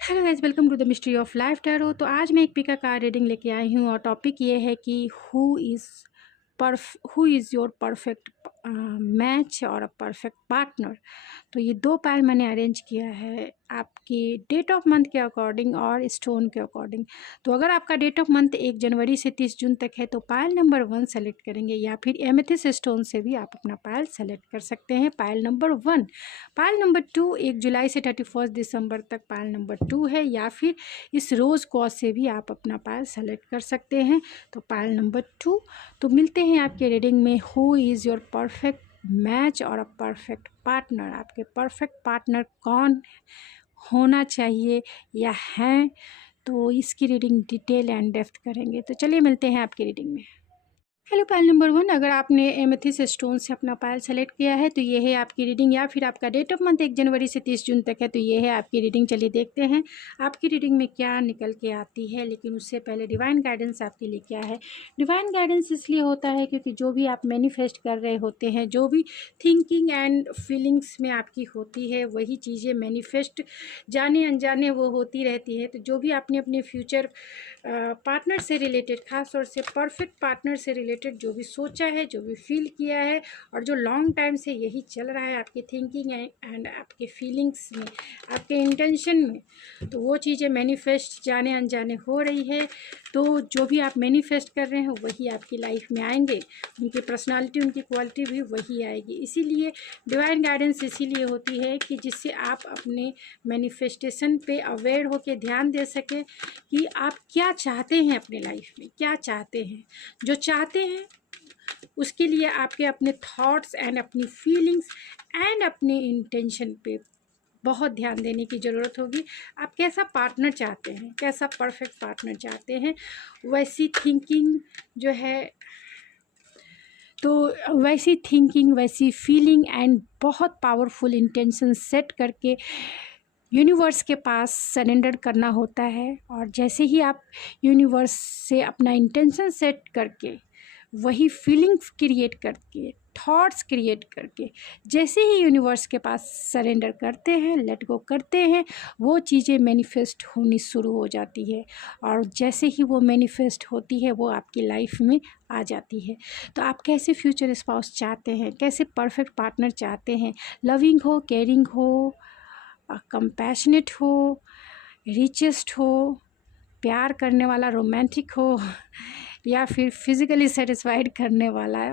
Hello guys, welcome to the mystery of life tarot. तो आज मैं एक पिका कार्ड रीडिंग लेके आई हूँ और टॉपिक ये है कि who is your perfect match और अ परफेक्ट पार्टनर। तो ये दो पायल मैंने अरेंज किया है आपकी डेट ऑफ मंथ के अकॉर्डिंग और स्टोन के अकॉर्डिंग। तो अगर आपका डेट ऑफ मंथ 1 जनवरी से 30 जून तक है तो पायल नंबर 1 सेलेक्ट करेंगे, या फिर एमेथिस्ट स्टोन से भी आप अपना पायल सेलेक्ट कर सकते हैं। Pile number 1। पायल नंबर 2 1 जुलाई से 31 दिसंबर तक पायल नंबर 2 है, या फिर इस रोज़ कॉज से भी आप अपना पायल सेलेक्ट कर सकते हैं। तो पायल नंबर 2। तो मिलते हैं आपके रीडिंग में who is your perfect match और अ परफेक्ट पार्टनर। आपके परफेक्ट पार्टनर कौन होना चाहिए या हैं, तो इसकी रीडिंग डिटेल एंड डेप्थ करेंगे। तो चलिए मिलते हैं आपकी रीडिंग में। हेलो पायल नंबर 1, अगर आपने एमेथिस्ट स्टोन से अपना पायल सेलेक्ट किया है तो ये है आपकी रीडिंग, या फिर आपका डेट ऑफ मंथ 1 जनवरी से 30 जून तक है तो ये है आपकी रीडिंग। चलिए देखते हैं आपकी रीडिंग में क्या निकल के आती है। लेकिन उससे पहले डिवाइन गाइडेंस आपके लिए क्या है। डिवाइन गाइडेंस इसलिए होता है क्योंकि जो भी आप मैनिफेस्ट कर रहे होते हैं, जो भी थिंकिंग एंड फीलिंग्स में आपकी होती है, वही चीज़ें मैनिफेस्ट जाने अनजाने वो होती रहती है। तो जो भी आपने अपने फ्यूचर पार्टनर से रिलेटेड, खास तौर से परफेक्ट पार्टनर से रिलेटेड जो भी सोचा है, जो भी फील किया है, और जो लॉन्ग टाइम से यही चल रहा है आपकी थिंकिंग एंड आपके फीलिंग्स में, आपके इंटेंशन में, तो वो चीज़ें मैनिफेस्ट जाने अनजाने हो रही है। तो जो भी आप मैनिफेस्ट कर रहे हैं वही आपकी लाइफ में आएंगे, उनकी पर्सनालिटी, उनकी क्वालिटी भी वही आएगी। इसीलिए डिवाइन गाइडेंस इसीलिए होती है कि जिससे आप अपने मैनिफेस्टेशन पे अवेयर होकर ध्यान दे सकें कि आप क्या चाहते हैं अपने लाइफ में, क्या चाहते हैं। जो चाहते हैं उसके लिए आपके अपने थॉट्स एंड अपनी फीलिंग्स एंड अपने इंटेंशन पे बहुत ध्यान देने की ज़रूरत होगी। आप कैसा पार्टनर चाहते हैं, कैसा परफेक्ट पार्टनर चाहते हैं, वैसी थिंकिंग जो है, तो वैसी थिंकिंग, वैसी फीलिंग एंड बहुत पावरफुल इंटेंशन सेट करके यूनिवर्स के पास सरेंडर करना होता है। और जैसे ही आप यूनिवर्स से अपना इंटेंशन सेट करके, वही फीलिंग्स क्रिएट करके, थॉट्स क्रिएट करके, जैसे ही यूनिवर्स के पास सरेंडर करते हैं, लेट गो करते हैं, वो चीज़ें मैनिफेस्ट होनी शुरू हो जाती है। और जैसे ही वो मैनिफेस्ट होती है वो आपकी लाइफ में आ जाती है। तो आप कैसे फ्यूचर स्पाउस चाहते हैं, कैसे परफेक्ट पार्टनर चाहते हैं, लविंग हो, केयरिंग हो, कंपैशनेट हो, रिचेस्ट हो, प्यार करने वाला, रोमांटिक हो, या फिर फिज़िकली सेटिस्फाइड करने वाला,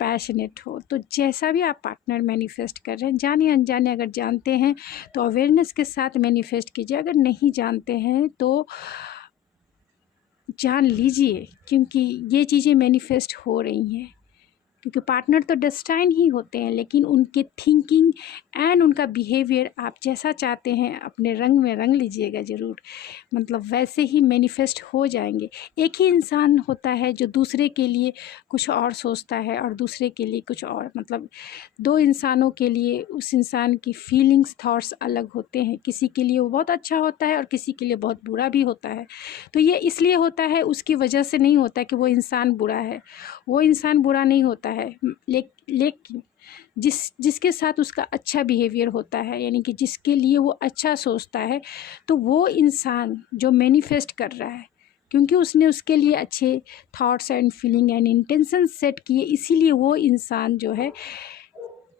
पैशनेट हो। तो जैसा भी आप पार्टनर मैनिफेस्ट कर रहे हैं, जाने अनजाने अगर जानते हैं तो अवेयरनेस के साथ मैनिफेस्ट कीजिए, अगर नहीं जानते हैं तो जान लीजिए, क्योंकि ये चीज़ें मैनिफेस्ट हो रही हैं। क्योंकि पार्टनर तो डेस्टाइन ही होते हैं, लेकिन उनके थिंकिंग एंड उनका बिहेवियर आप जैसा चाहते हैं अपने रंग में रंग लीजिएगा ज़रूर, मतलब वैसे ही मैनिफेस्ट हो जाएंगे। एक ही इंसान होता है जो दूसरे के लिए कुछ और सोचता है और दूसरे के लिए कुछ और, मतलब दो इंसानों के लिए उस इंसान की फीलिंग्स, थॉट्स अलग होते हैं। किसी के लिए वो बहुत अच्छा होता है और किसी के लिए बहुत बुरा भी होता है। तो ये इसलिए होता है, उसकी वजह से नहीं होता कि वो इंसान बुरा है, वो इंसान बुरा नहीं होता है। लेकिन जिसके साथ उसका अच्छा बिहेवियर होता है, यानी कि जिसके लिए वो अच्छा सोचता है, तो वो इंसान जो मैनिफेस्ट कर रहा है, क्योंकि उसने उसके लिए अच्छे thoughts and feeling and intention set किए, इसीलिए वो इंसान जो है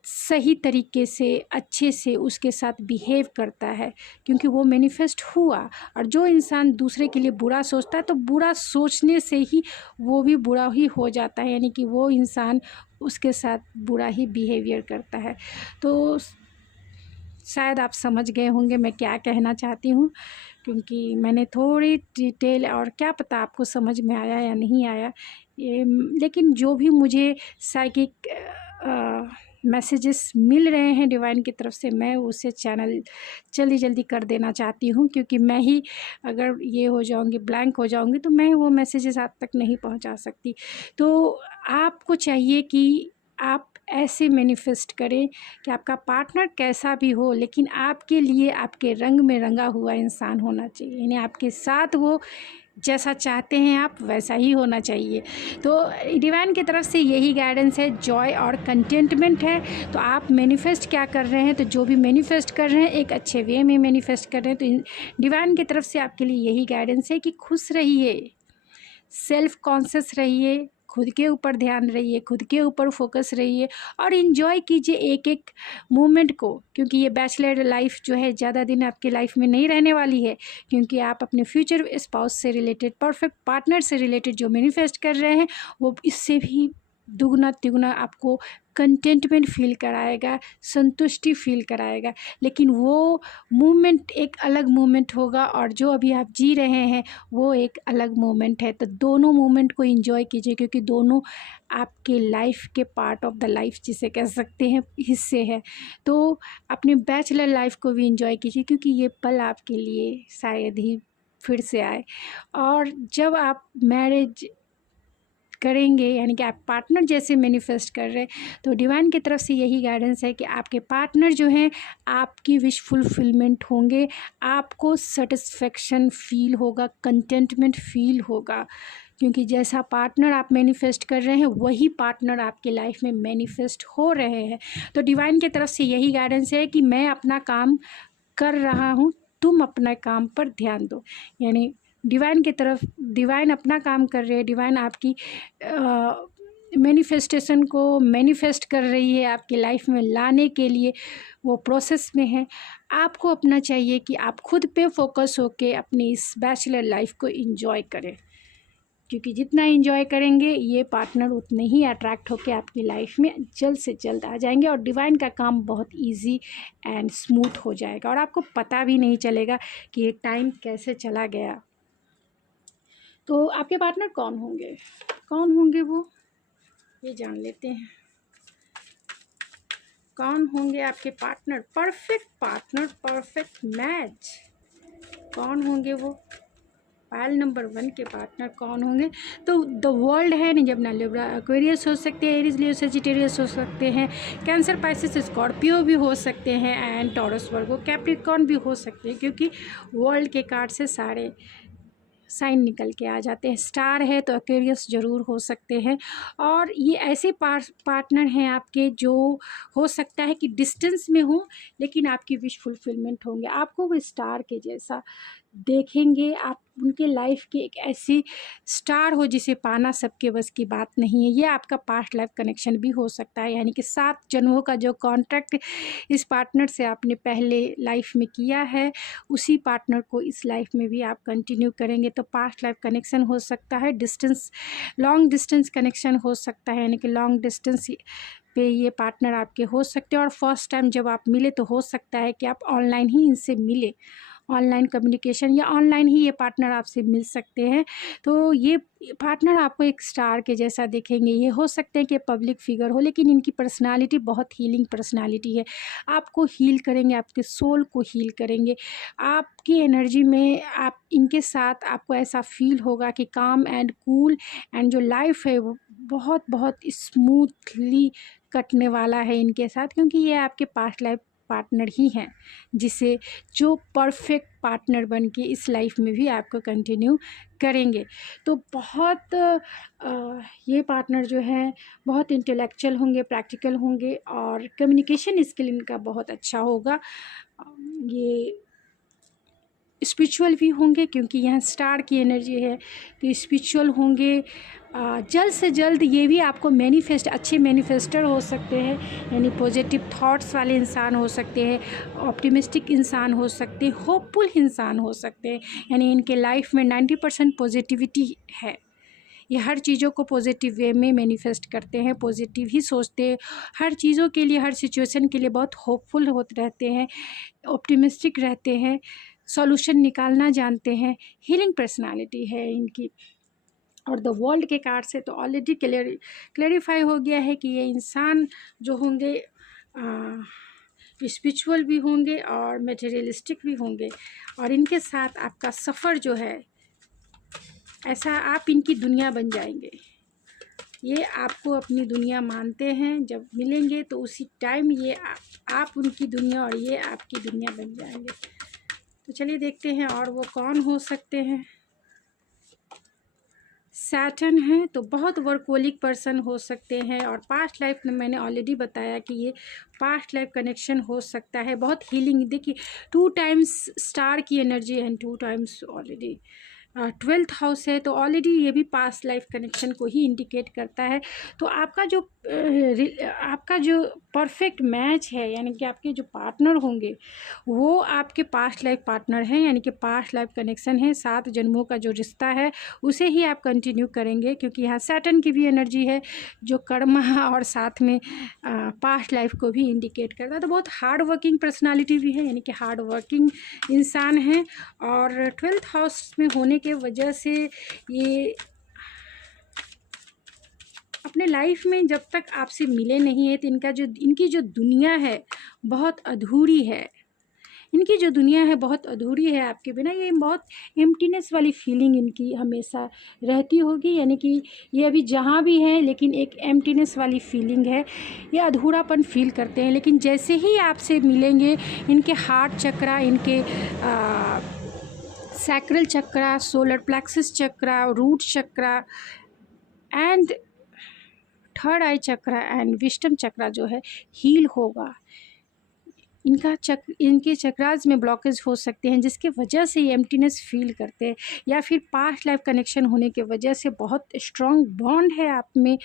सही तरीके से, अच्छे से उसके साथ बिहेव करता है, क्योंकि वो मैनिफेस्ट हुआ। और जो इंसान दूसरे के लिए बुरा सोचता है तो बुरा सोचने से ही वो भी बुरा ही हो जाता है, यानी कि वो इंसान उसके साथ बुरा ही बिहेवियर करता है। तो शायद आप समझ गए होंगे मैं क्या कहना चाहती हूँ, क्योंकि मैंने थोड़ी डिटेल, और क्या पता आपको समझ में आया या नहीं आया ये, लेकिन जो भी मुझे साइकिक मैसेजेस मिल रहे हैं डिवाइन की तरफ से, मैं उसे चैनल जल्दी जल्दी कर देना चाहती हूँ। क्योंकि मैं ही अगर ये हो जाऊँगी, ब्लैंक हो जाऊँगी, तो मैं वो मैसेजेस आप तक नहीं पहुँचा सकती। तो आपको चाहिए कि आप ऐसे मैनिफेस्ट करें कि आपका पार्टनर कैसा भी हो, लेकिन आपके लिए आपके रंग में रंगा हुआ इंसान होना चाहिए, यानी आपके साथ वो जैसा चाहते हैं आप वैसा ही होना चाहिए। तो डिवाइन की तरफ से यही गाइडेंस है, जॉय और कंटेंटमेंट है। तो आप मैनिफेस्ट क्या कर रहे हैं, तो जो भी मैनिफेस्ट कर रहे हैं एक अच्छे वे में मैनिफेस्ट कर रहे हैं। तो डिवाइन की तरफ से आपके लिए यही गाइडेंस है कि खुश रहिए, सेल्फ कॉन्शियस रहिए, खुद के ऊपर ध्यान रहिए, खुद के ऊपर फोकस रहिए और इन्जॉय कीजिए एक एक मोमेंट को, क्योंकि ये बैचलर लाइफ जो है ज़्यादा दिन आपकी लाइफ में नहीं रहने वाली है। क्योंकि आप अपने फ्यूचर स्पाउस से रिलेटेड, परफेक्ट पार्टनर से रिलेटेड जो मैनिफेस्ट कर रहे हैं वो इससे भी दुगना तिगुना आपको कंटेंटमेंट फील कराएगा, संतुष्टि फील कराएगा। लेकिन वो मोमेंट एक अलग मोमेंट होगा और जो अभी आप जी रहे हैं वो एक अलग मोमेंट है। तो दोनों मोमेंट को एंजॉय कीजिए, क्योंकि दोनों आपके लाइफ के पार्ट ऑफ द लाइफ जिसे कह सकते हैं हिस्से हैं। तो अपने बैचलर लाइफ को भी एंजॉय कीजिए, क्योंकि ये पल आपके लिए शायद ही फिर से आए। और जब आप मैरिज करेंगे, यानी कि आप पार्टनर जैसे मैनिफेस्ट कर रहे हैं, तो डिवाइन की तरफ से यही गाइडेंस है कि आपके पार्टनर जो हैं आपकी विश फुलफिलमेंट होंगे, आपको सेटिस्फेक्शन फील होगा, कंटेंटमेंट फील होगा। क्योंकि जैसा पार्टनर आप मैनिफेस्ट कर रहे हैं वही पार्टनर आपके लाइफ में मैनिफेस्ट हो रहे हैं। तो डिवाइन की तरफ से यही गाइडेंस है कि मैं अपना काम कर रहा हूँ, तुम अपने काम पर ध्यान दो। यानी डिवाइन की तरफ, डिवाइन अपना काम कर रहे हैं, डिवाइन आपकी मैनिफेस्टेशन को मैनिफेस्ट कर रही है, आपकी लाइफ में लाने के लिए वो प्रोसेस में है। आपको अपना चाहिए कि आप खुद पे फोकस होके अपनी इस बैचलर लाइफ को एंजॉय करें, क्योंकि जितना एंजॉय करेंगे ये पार्टनर उतने ही अट्रैक्ट होकर आपकी लाइफ में जल्द से जल्द आ जाएंगे और डिवाइन का काम बहुत इजी एंड स्मूथ हो जाएगा और आपको पता भी नहीं चलेगा कि ये टाइम कैसे चला गया। तो आपके पार्टनर कौन होंगे, कौन होंगे वो ये जान लेते हैं। कौन होंगे आपके partner, perfect partner, perfect match, कौन होंगे वो? पायल नंबर 1 के पार्टनर कौन होंगे? तो द वर्ल्ड है नहीं, जब ना लिब्रा एक्वेरियस हो सकते हैं, एरीज लियो सजिटेरियस हो सकते हैं, कैंसर पाइसिस स्कॉर्पियो भी हो सकते हैं एंड टॉरस वर्गो कैप्रिकॉर्न भी हो सकते हैं, क्योंकि वर्ल्ड के कार्ड से सारे साइन निकल के आ जाते हैं। स्टार है तो एक्वेरियस ज़रूर हो सकते हैं। और ये ऐसे पार्टनर हैं आपके जो हो सकता है कि डिस्टेंस में हो लेकिन आपकी विश फुलफिलमेंट होंगे, आपको वो स्टार के जैसा देखेंगे। आप उनके लाइफ की एक ऐसी स्टार हो जिसे पाना सबके बस की बात नहीं है। ये आपका पास्ट लाइफ कनेक्शन भी हो सकता है, यानी कि 7 जन्मों का जो कॉन्ट्रैक्ट इस पार्टनर से आपने पहले लाइफ में किया है उसी पार्टनर को इस लाइफ में भी आप कंटिन्यू करेंगे। तो पास्ट लाइफ कनेक्शन हो सकता है, डिस्टेंस, लॉन्ग डिस्टेंस कनेक्शन हो सकता है, यानी कि लॉन्ग डिस्टेंस पे ये पार्टनर आपके हो सकते हैं। और फर्स्ट टाइम जब आप मिले तो हो सकता है कि आप ऑनलाइन ही इनसे मिले, ऑनलाइन कम्युनिकेशन या ऑनलाइन ही ये पार्टनर आपसे मिल सकते हैं। तो ये पार्टनर आपको एक स्टार के जैसा देखेंगे। ये हो सकते हैं कि पब्लिक फिगर हो, लेकिन इनकी पर्सनालिटी बहुत हीलिंग पर्सनालिटी है। आपको हील करेंगे, आपके सोल को हील करेंगे। आपकी एनर्जी में आप इनके साथ आपको ऐसा फील होगा कि काम एंड कूल एंड जो लाइफ है वो बहुत बहुत स्मूथली कटने वाला है इनके साथ, क्योंकि ये आपके पास्ट लाइफ पार्टनर ही हैं जिसे जो परफेक्ट पार्टनर बन के इस लाइफ में भी आपको कंटिन्यू करेंगे। तो बहुत ये पार्टनर जो हैं बहुत इंटेलेक्चुअल होंगे, प्रैक्टिकल होंगे और कम्युनिकेशन स्किल इनका बहुत अच्छा होगा। ये स्पिरिचुअल भी होंगे क्योंकि यहाँ स्टार की एनर्जी है, तो स्पिरिचुअल होंगे। जल्द से जल्द ये भी आपको मैनिफेस्ट, अच्छे मैनिफेस्टर हो सकते हैं, यानी पॉजिटिव थॉट्स वाले इंसान हो सकते हैं, ऑप्टिमिस्टिक इंसान हो सकते हैं, होपफुल इंसान हो सकते हैं। यानी इनके लाइफ में 90% पॉजिटिविटी है। ये हर चीज़ों को पॉजिटिव वे में मैनिफेस्ट करते हैं, पॉजिटिव ही सोचते हैं, हर चीज़ों के लिए, हर सिचुएशन के लिए बहुत होपफुल होते रहते हैं, ऑप्टिमिस्टिक रहते हैं, सॉल्यूशन निकालना जानते हैं। हीलिंग पर्सनालिटी है इनकी। और द वर्ल्ड के कार्ड से तो ऑलरेडी क्लेरिफाई हो गया है कि ये इंसान जो होंगे स्पिरिचुअल भी होंगे और मटेरियलिस्टिक भी होंगे। और इनके साथ आपका सफ़र जो है ऐसा, आप इनकी दुनिया बन जाएंगे। ये आपको अपनी दुनिया मानते हैं, जब मिलेंगे तो उसी टाइम ये आप उनकी दुनिया और ये आपकी दुनिया बन जाएंगे। तो चलिए देखते हैं और वो कौन हो सकते हैं। सैटर्न है तो बहुत वर्कोलिक पर्सन हो सकते हैं, और पास्ट लाइफ में मैंने ऑलरेडी बताया कि ये पास्ट लाइफ कनेक्शन हो सकता है। बहुत हीलिंग, देखिए 2 टाइम्स स्टार की energy and 2 times already 12th house है, तो ऑलरेडी ये भी पास्ट लाइफ कनेक्शन को ही इंडिकेट करता है। तो आपका जो परफेक्ट मैच है, यानी कि आपके जो पार्टनर होंगे वो आपके पास्ट लाइफ पार्टनर हैं, यानी कि पास्ट लाइफ कनेक्शन है। 7 जन्मों का जो रिश्ता है उसे ही आप कंटिन्यू करेंगे, क्योंकि यहाँ सैटर्न की भी एनर्जी है जो कर्म और साथ में पास्ट लाइफ को भी इंडिकेट करता है। तो बहुत हार्ड वर्किंग पर्सनालिटी भी है, यानी कि हार्ड वर्किंग इंसान है। और 12th हाउस में होने के वजह से ये अपने लाइफ में जब तक आपसे मिले नहीं है तो इनकी जो दुनिया है बहुत अधूरी है। इनकी जो दुनिया है बहुत अधूरी है आपके बिना। ये बहुत एम्प्टीनेस वाली फीलिंग इनकी हमेशा रहती होगी, यानी कि ये अभी जहाँ भी हैं लेकिन एक एम्प्टीनेस वाली फीलिंग है, ये अधूरापन फील करते हैं। लेकिन जैसे ही आपसे मिलेंगे इनके हार्ट चक्रा, इनके sacral chakra, solar plexus chakra, root chakra and third eye chakra and wisdom chakra जो है हील होगा। इनके चक्रास में ब्लॉकेज हो सकते हैं जिसकी वजह से ये एम्प्टीनेस फील करते हैं, या फिर पास्ट लाइफ कनेक्शन होने के वजह से बहुत स्ट्रॉन्ग बॉन्ड है आप में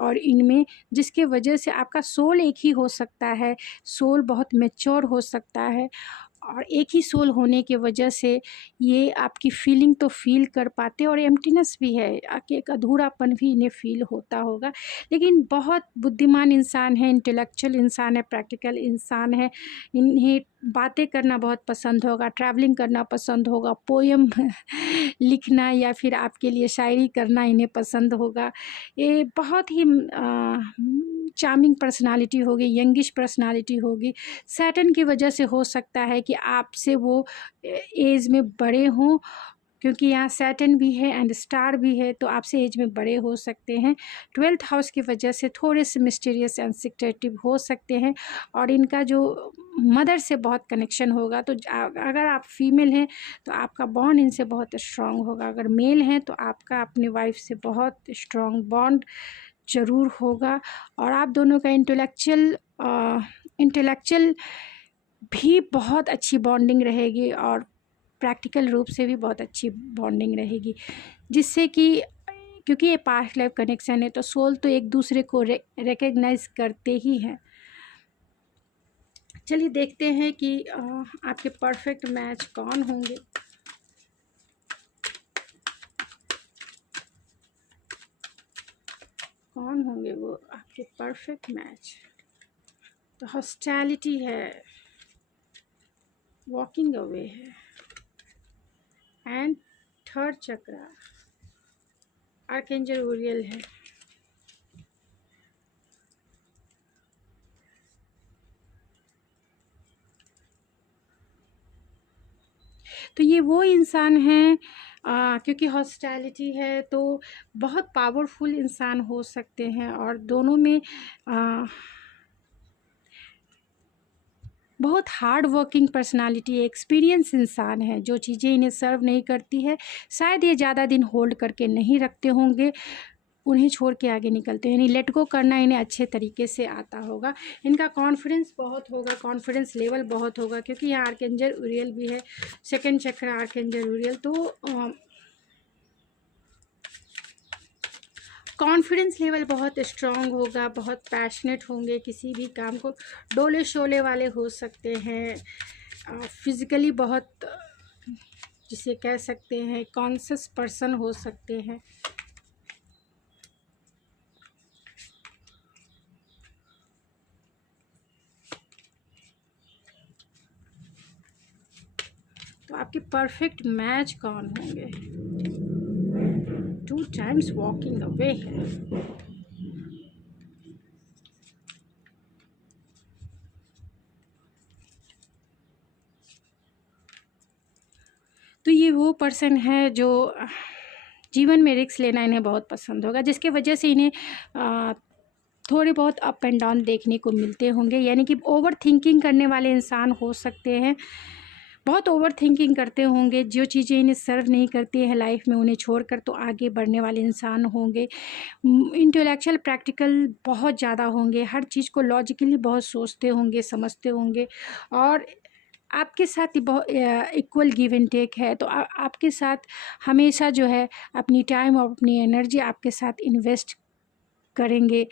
और इनमें, जिसके वजह से आपका सोल एक ही हो सकता है। सोल बहुत मैच्योर हो सकता है और एक ही सोल होने की वजह से ये आपकी फीलिंग तो फील कर पाते और एम्प्टीनेस भी है, एक अधूरापन भी इन्हें फील होता होगा। लेकिन बहुत बुद्धिमान इंसान है, इंटेलेक्चुअल इंसान है, प्रैक्टिकल इंसान है। इन्हें बातें करना बहुत पसंद होगा, ट्रैवलिंग करना पसंद होगा, पोएम लिखना या फिर आपके लिए शायरी करना इन्हें पसंद होगा। ये बहुत ही चार्मिंग पर्सनालिटी होगी, यंगिश पर्सनालिटी होगी। सैटर्न की वजह से हो सकता है कि आपसे वो एज में बड़े हों, क्योंकि यहाँ सैटर्न भी है एंड स्टार भी है, तो आपसे एज में बड़े हो सकते हैं। 12th हाउस की वजह से थोड़े से मिस्टीरियस एंड सीक्रेटिव हो सकते हैं, और इनका जो मदर से बहुत कनेक्शन होगा। तो अगर आप फीमेल हैं तो आपका बॉन्ड इनसे बहुत स्ट्रॉन्ग होगा, अगर मेल हैं तो आपका अपनी वाइफ से बहुत स्ट्रॉन्ग बॉन्ड ज़रूर होगा। और आप दोनों का इंटेलेक्चुअल भी बहुत अच्छी बॉन्डिंग रहेगी और प्रैक्टिकल रूप से भी बहुत अच्छी बॉन्डिंग रहेगी, जिससे कि क्योंकि ये पास्ट लाइफ कनेक्शन है तो सोल तो एक दूसरे को रिकग्नाइज करते ही हैं। चलिए देखते हैं कि आपके परफेक्ट मैच कौन होंगे। कौन होंगे वो आपके परफेक्ट मैच। तो हॉस्टिलिटी है, वॉकिंग अवे है एंड थर्ड चक्रा, आर्कएंजल ऊरियल है। तो ये वो इंसान हैं क्योंकि हॉस्टिलिटी है तो बहुत पावरफुल इंसान हो सकते हैं, और दोनों में बहुत हार्ड वर्किंग पर्सनालिटी, एक्सपीरियंस इंसान है। जो चीज़ें इन्हें सर्व नहीं करती है शायद ये ज़्यादा दिन होल्ड करके नहीं रखते होंगे, उन्हें छोड़ के आगे निकलते हैं, यानी लेट गो करना इन्हें अच्छे तरीके से आता होगा। इनका कॉन्फिडेंस बहुत होगा, कॉन्फिडेंस लेवल बहुत होगा, क्योंकि यहाँ आर्कएंजल ऊरियल भी है, सेकंड चक्र आर्कएंजल ऊरियल। तो कॉन्फिडेंस लेवल बहुत स्ट्रॉन्ग होगा, बहुत पैशनेट होंगे, किसी भी काम को डोले शोले वाले हो सकते हैं, फिज़िकली बहुत जिसे कह सकते हैं कॉन्शियस पर्सन हो सकते हैं। तो आपके परफेक्ट मैच कौन होंगे। 2 टाइम्स वॉकिंग अवे है। तो ये वो पर्सन है जो जीवन में रिस्क लेना इन्हें बहुत पसंद होगा, जिसके वजह से इन्हें थोड़े बहुत अप एंड डाउन देखने को मिलते होंगे, यानी कि ओवर थिंकिंग करने वाले इंसान हो सकते हैं। बहुत ओवर थिंकिंग करते होंगे, जो चीज़ें इन्हें सर्व नहीं करती है लाइफ में उन्हें छोड़कर तो आगे बढ़ने वाले इंसान होंगे। इंटेलेक्चुअल प्रैक्टिकल बहुत ज़्यादा होंगे, हर चीज़ को लॉजिकली बहुत सोचते होंगे, समझते होंगे, और आपके साथ ही बहुत इक्वल गिव एंड टेक है। तो आपके साथ हमेशा जो है अपनी टाइम और अपनी एनर्जी आपके साथ इन्वेस्ट करेंगे,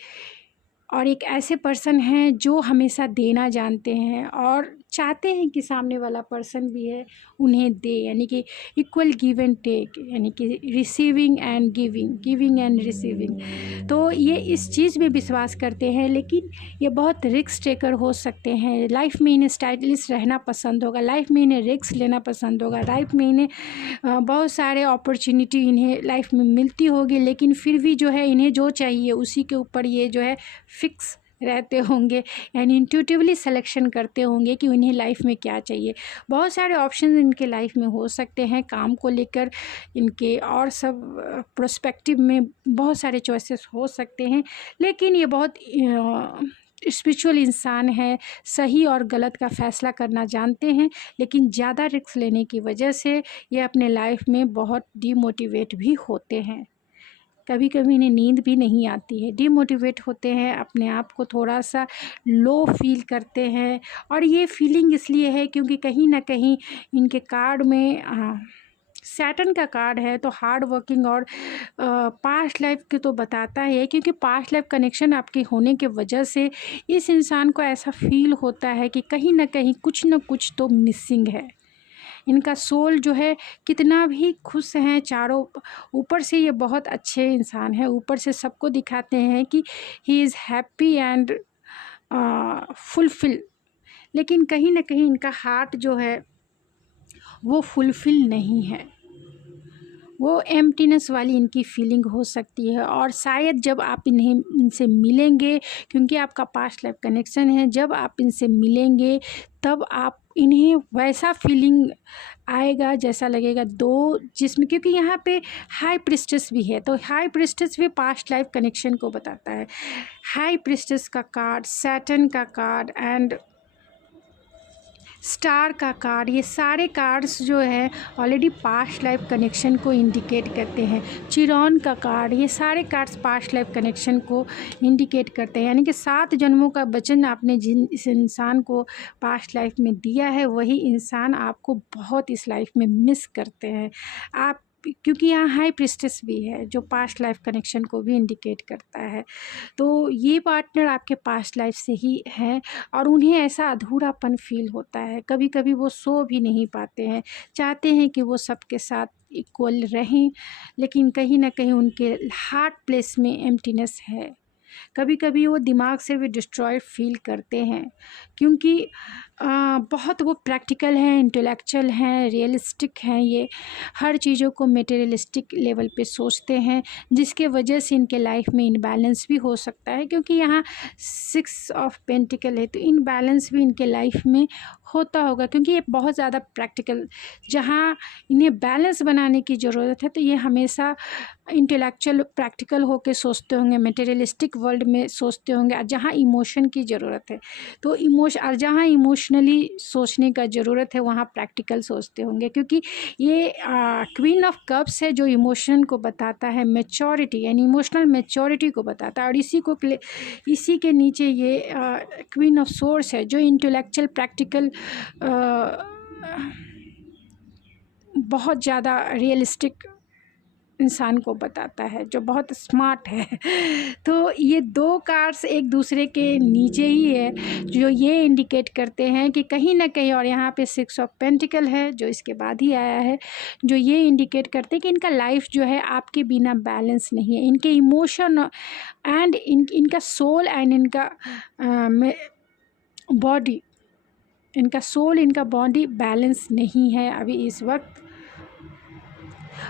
और एक ऐसे पर्सन हैं जो हमेशा देना जानते हैं और चाहते हैं कि सामने वाला पर्सन भी है उन्हें दे, यानी कि इक्वल गिव एंड टेक, यानी कि receiving end giving and receiving. तो ये इस चीज़ में विश्वास करते हैं, लेकिन ये बहुत रिस्क टेकर हो सकते हैं। लाइफ में इन्हें स्टाइलिश रहना पसंद होगा, लाइफ में इन्हें रिस्क लेना पसंद होगा, लाइफ में इन्हें बहुत सारे अपॉर्चुनिटी इन्हें लाइफ में मिलती होगी, लेकिन फिर भी जो है इन्हें जो चाहिए उसी के ऊपर ये जो है फिक्स रहते होंगे, यानी इंट्यूटिवली सिलेक्शन करते होंगे कि उन्हें लाइफ में क्या चाहिए। बहुत सारे ऑप्शन इनके लाइफ में हो सकते हैं काम को लेकर इनके, और सब प्रोस्पेक्टिव में बहुत सारे चॉइसेस हो सकते हैं, लेकिन ये बहुत स्पिरिचुअल इंसान है, सही और गलत का फैसला करना जानते हैं, लेकिन ज़्यादा रिस्क लेने की वजह से ये अपने लाइफ में बहुत डीमोटिवेट भी होते हैं। कभी कभी इन्हें नींद भी नहीं आती है, डीमोटिवेट होते हैं, अपने आप को थोड़ा सा लो फील करते हैं, और ये फीलिंग इसलिए है क्योंकि कहीं ना कहीं इनके कार्ड में सैटर्न का कार्ड है, तो हार्ड वर्किंग और पास्ट लाइफ के तो बताता है, क्योंकि पास्ट लाइफ कनेक्शन आपके होने के वजह से इस इंसान को ऐसा फील होता है कि कहीं ना कहीं कुछ ना कुछ तो मिसिंग है। इनका सोल जो है कितना भी खुश हैं चारों, ऊपर से ये बहुत अच्छे इंसान हैं, ऊपर से सबको दिखाते हैं कि he is happy and fulfil, लेकिन कहीं ना कहीं इनका हार्ट जो है वो फुलफिल नहीं है, वो एम्प्टीनेस वाली इनकी फीलिंग हो सकती है। और शायद जब आप इनसे मिलेंगे, क्योंकि आपका पास्ट लाइफ कनेक्शन है, जब आप इनसे मिलेंगे तब आप इन्हें वैसा फीलिंग आएगा जैसा लगेगा दो जिसमें, क्योंकि यहाँ पे हाई प्रिस्टेस भी है, तो हाई प्रिस्टेस भी पास्ट लाइफ कनेक्शन को बताता है। हाई प्रिस्टेस का कार्ड, सैटर्न का कार्ड एंड स्टार का कार्ड, ये सारे कार्ड्स जो है ऑलरेडी पास्ट लाइफ कनेक्शन को इंडिकेट करते हैं। चिरौन का कार्ड, ये सारे कार्ड्स पास्ट लाइफ कनेक्शन को इंडिकेट करते हैं, यानी कि 7 जन्मों का वचन आपने जिन इस इंसान को पास्ट लाइफ में दिया है, वही इंसान आपको बहुत इस लाइफ में मिस करते हैं आप, क्योंकि यहाँ हाई प्रिस्टेस भी है जो पास्ट लाइफ कनेक्शन को भी इंडिकेट करता है। तो ये पार्टनर आपके पास्ट लाइफ से ही है, और उन्हें ऐसा अधूरापन फील होता है, कभी कभी वो सो भी नहीं पाते हैं, चाहते हैं कि वो सबके साथ इक्वल रहें, लेकिन कहीं ना कहीं उनके हार्ट प्लेस में एम्प्टीनेस है। कभी कभी वो दिमाग से भी डिस्ट्रॉयड फील करते हैं, क्योंकि बहुत वो प्रैक्टिकल हैं, इंटेलेक्चुअल हैं, रियलिस्टिक हैं, ये हर चीज़ों को मटेरियलिस्टिक लेवल पे सोचते हैं, जिसके वजह से इनके लाइफ में इनबैलेंस भी हो सकता है, क्योंकि यहाँ 6 ऑफ पेंटिकल है, तो इनबैलेंस भी इनके लाइफ में होता होगा, क्योंकि ये बहुत ज़्यादा प्रैक्टिकल, जहाँ इन्हें बैलेंस बनाने की ज़रूरत है तो ये हमेशा इंटेलेक्चुअल प्रैक्टिकल होके सोचते होंगे, मटेरियलिस्टिक वर्ल्ड में सोचते होंगे, और जहाँ इमोशन की ज़रूरत है तो और जहाँ इमोशनली सोचने का ज़रूरत है वहाँ प्रैक्टिकल सोचते होंगे, क्योंकि ये क्वीन ऑफ कप्स है जो इमोशन को बताता है, मैच्योरिटी यानी इमोशनल मैच्योरिटी को बताता है, और इसी के नीचे ये क्वीन ऑफ सोर्स है जो इंटेलेक्चुअल प्रैक्टिकल बहुत ज़्यादा रियलिस्टिक इंसान को बताता है, जो बहुत स्मार्ट है। तो ये 2 कार्ड्स एक दूसरे के नीचे ही है, जो ये इंडिकेट करते हैं कि कहीं ना कहीं, और यहाँ पे 6 ऑफ पेंटिकल है जो इसके बाद ही आया है, जो ये इंडिकेट करते हैं कि इनका लाइफ जो है आपके बिना बैलेंस नहीं है, इनके इमोशन एंड इनका सोल एंड इनका बॉडी, इनका सोल इनका बॉडी बैलेंस नहीं है अभी इस वक्त।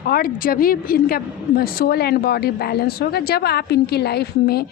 और जब ही इनका सोल एंड बॉडी बैलेंस होगा, जब आप इनकी लाइफ में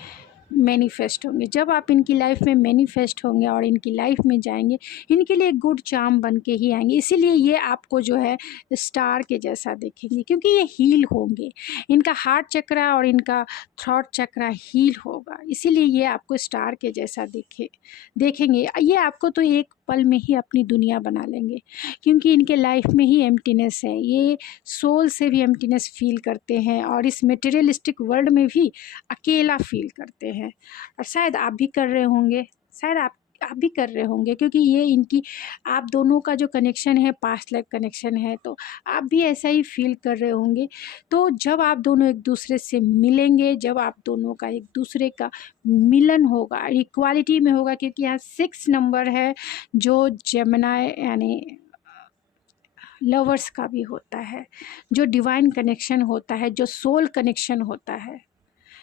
मैनिफेस्ट होंगे, जब आप इनकी लाइफ में मैनिफेस्ट होंगे और इनकी लाइफ में जाएंगे, इनके लिए गुड चार्म बन के ही आएंगे। इसीलिए ये आपको जो है स्टार के जैसा देखेंगे, क्योंकि ये हील होंगे, इनका हार्ट चक्रा और इनका थ्रॉट चक्रा हील होगा, इसीलिए ये आपको स्टार के जैसा देखेंगे। ये आपको तो एक पल में ही अपनी दुनिया बना लेंगे, क्योंकि इनके लाइफ में ही एम्प्टीनेस है। ये सोल से भी एम्प्टीनेस फील करते हैं और इस मटेरियलिस्टिक वर्ल्ड में भी अकेला फील करते हैं। और शायद आप भी कर रहे होंगे, शायद आप भी कर रहे होंगे, क्योंकि ये इनकी आप दोनों का जो कनेक्शन है पास्ट लाइफ कनेक्शन है, तो आप भी ऐसा ही फील कर रहे होंगे। तो जब आप दोनों एक दूसरे से मिलेंगे, जब आप दोनों का एक दूसरे का मिलन होगा, इक्वालिटी में होगा, क्योंकि यहाँ 6 नंबर है जो जेमिनी यानी लवर्स का भी होता है, जो डिवाइन कनेक्शन होता है, जो सोल कनेक्शन होता है,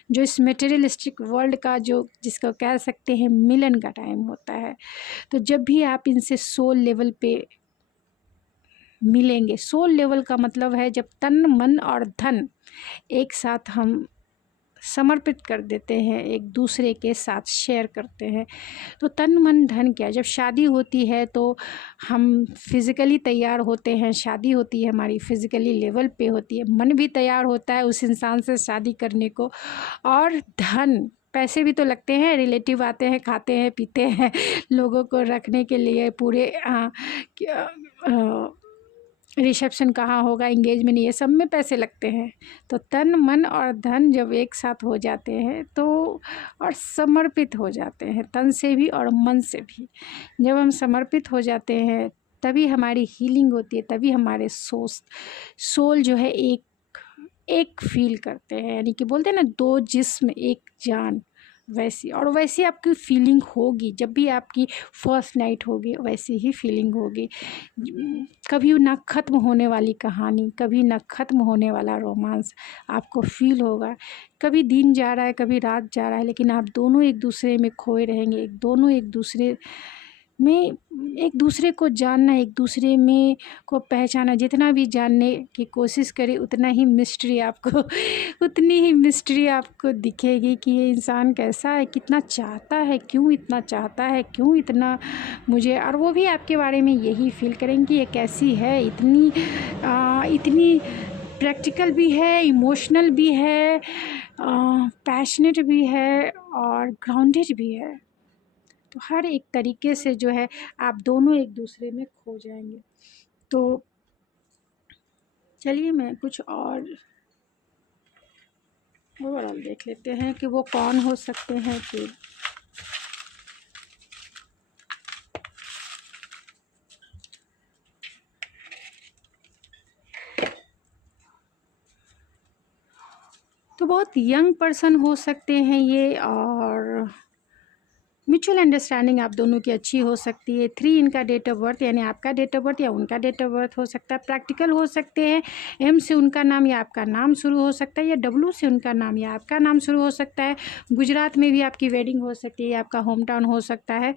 जो इस मटेरियलिस्टिक वर्ल्ड का जो जिसको कह सकते हैं मिलन का टाइम होता है। तो जब भी आप इनसे सोल लेवल पे मिलेंगे, सोल लेवल का मतलब है जब तन मन और धन एक साथ हम समर्पित कर देते हैं, एक दूसरे के साथ शेयर करते हैं। तो तन मन धन क्या, जब शादी होती है तो हम फिज़िकली तैयार होते हैं, शादी होती है हमारी फिज़िकली लेवल पे होती है, मन भी तैयार होता है उस इंसान से शादी करने को। और धन, पैसे भी तो लगते हैं, रिलेटिव आते हैं, खाते हैं पीते हैं, लोगों को रखने के लिए पूरे रिसेप्शन कहाँ होगा, इंगेजमेंट, ये सब में पैसे लगते हैं। तो तन मन और धन जब एक साथ हो जाते हैं तो और समर्पित हो जाते हैं, तन से भी और मन से भी जब हम समर्पित हो जाते हैं तभी हमारी हीलिंग होती है, तभी हमारे सोल जो है एक फील करते हैं। यानी कि बोलते हैं ना, दो जिस्म एक जान, वैसी और वैसी आपकी फीलिंग होगी। जब भी आपकी फर्स्ट नाइट होगी वैसी ही फीलिंग होगी। कभी ना ख़त्म होने वाली कहानी, कभी ना ख़त्म होने वाला रोमांस आपको फील होगा। कभी दिन जा रहा है, कभी रात जा रहा है, लेकिन आप दोनों एक दूसरे में खोए रहेंगे, दोनों एक दूसरे में एक दूसरे को जानना, एक दूसरे में को पहचाना। जितना भी जानने की कोशिश करें उतना ही मिस्ट्री आपको उतनी ही मिस्ट्री आपको दिखेगी कि ये इंसान कैसा है, कितना चाहता है, क्यों इतना चाहता है, क्यों इतना मुझे। और वो भी आपके बारे में यही फील करेंगे कि ये कैसी है, इतनी प्रैक्टिकल भी है, इमोशनल भी है, पैशनेट भी है और ग्राउंडेड भी है। तो हर एक तरीके से जो है आप दोनों एक दूसरे में खो जाएंगे। तो चलिए मैं कुछ और ओवरऑल देख लेते हैं कि वो कौन हो सकते हैं। कि तो बहुत यंग पर्सन हो सकते हैं ये, और म्यूचुअल अंडरस्टैंडिंग आप दोनों की अच्छी हो सकती है। 3 इनका डेट ऑफ बर्थ, यानी आपका डेट ऑफ बर्थ या उनका डेट ऑफ बर्थ हो सकता है। प्रैक्टिकल हो सकते हैं, M से उनका नाम या आपका नाम शुरू हो सकता है, या W से उनका नाम या आपका नाम शुरू हो सकता है। गुजरात में भी आपकी वेडिंग हो सकती है, या आपका होम टाउन हो सकता है।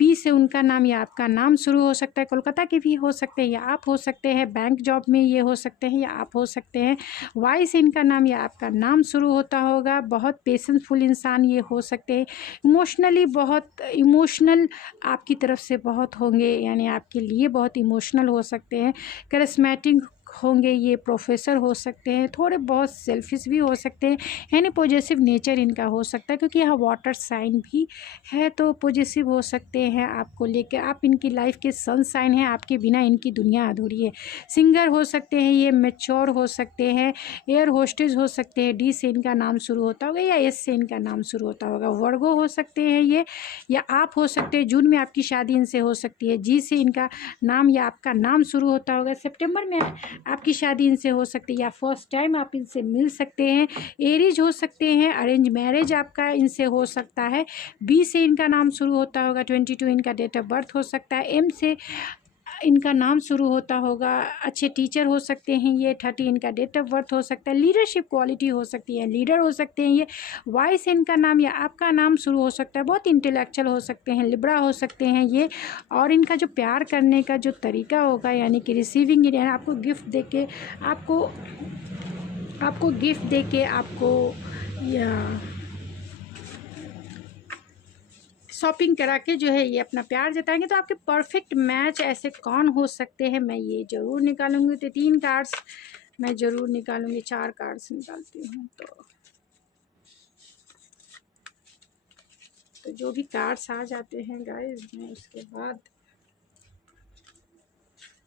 P से उनका नाम या आपका नाम शुरू हो सकता है, कोलकाता के भी हो सकते हैं या आप हो सकते हैं। बैंक जॉब में ये हो सकते हैं या आप हो सकते हैं। Y से इनका नाम या आपका नाम शुरू होता होगा। बहुत पेशेंसफुल इंसान ये हो सकते हैं। इमोशनली बहुत इमोशनल आपकी तरफ से बहुत होंगे, यानी आपके लिए बहुत इमोशनल हो सकते हैं। करिस्मेटिक होंगे, ये प्रोफेसर हो सकते हैं। थोड़े बहुत सेल्फिश भी हो सकते हैं, यानी पॉजिटिव नेचर इनका हो सकता है, क्योंकि यहाँ वाटर साइन भी है तो पॉजिटिव हो सकते हैं आपको लेकर। आप इनकी लाइफ के सन साइन हैं, आपके बिना इनकी दुनिया अधूरी है। सिंगर हो सकते हैं ये, मैच्योर हो सकते हैं, एयर होस्टेज हो सकते हैं। D से इनका नाम शुरू होता होगा या S से इनका नाम शुरू होता होगा। वर्गो हो सकते हैं ये, या आप हो सकते हैं। जून में आपकी शादी इनसे हो सकती है। G से इनका नाम या आपका नाम शुरू होता होगा। सितंबर में आपकी शादी इनसे हो सकती है, या फर्स्ट टाइम आप इनसे मिल सकते हैं। एरीज हो सकते हैं, अरेंज मैरिज आपका इनसे हो सकता है। B से इनका नाम शुरू होता होगा। 22 इनका डेट ऑफ बर्थ हो सकता है। M से इनका नाम शुरू होता होगा। अच्छे टीचर हो सकते हैं ये। 30 इनका डेट ऑफ बर्थ हो सकता है। लीडरशिप क्वालिटी हो सकती है, लीडर हो सकते हैं ये। Y से इनका नाम या आपका नाम शुरू हो सकता है। बहुत इंटेलेक्चुअल हो सकते हैं, लिब्रा हो सकते हैं ये। और इनका जो प्यार करने का जो तरीका होगा, यानी कि रिसीविंग, यानी आपको गिफ्ट दे के आपको गिफ्ट दे के आपको या शॉपिंग करा के जो है ये अपना प्यार जताएंगे। तो आपके परफेक्ट मैच ऐसे कौन हो सकते हैं, मैं ये ज़रूर निकालूंगी। तो 3 कार्ड्स मैं ज़रूर निकालूंगी, 4 कार्ड्स निकालती हूँ। तो जो भी कार्ड्स आ जाते हैं गाइस, मैं उसके बाद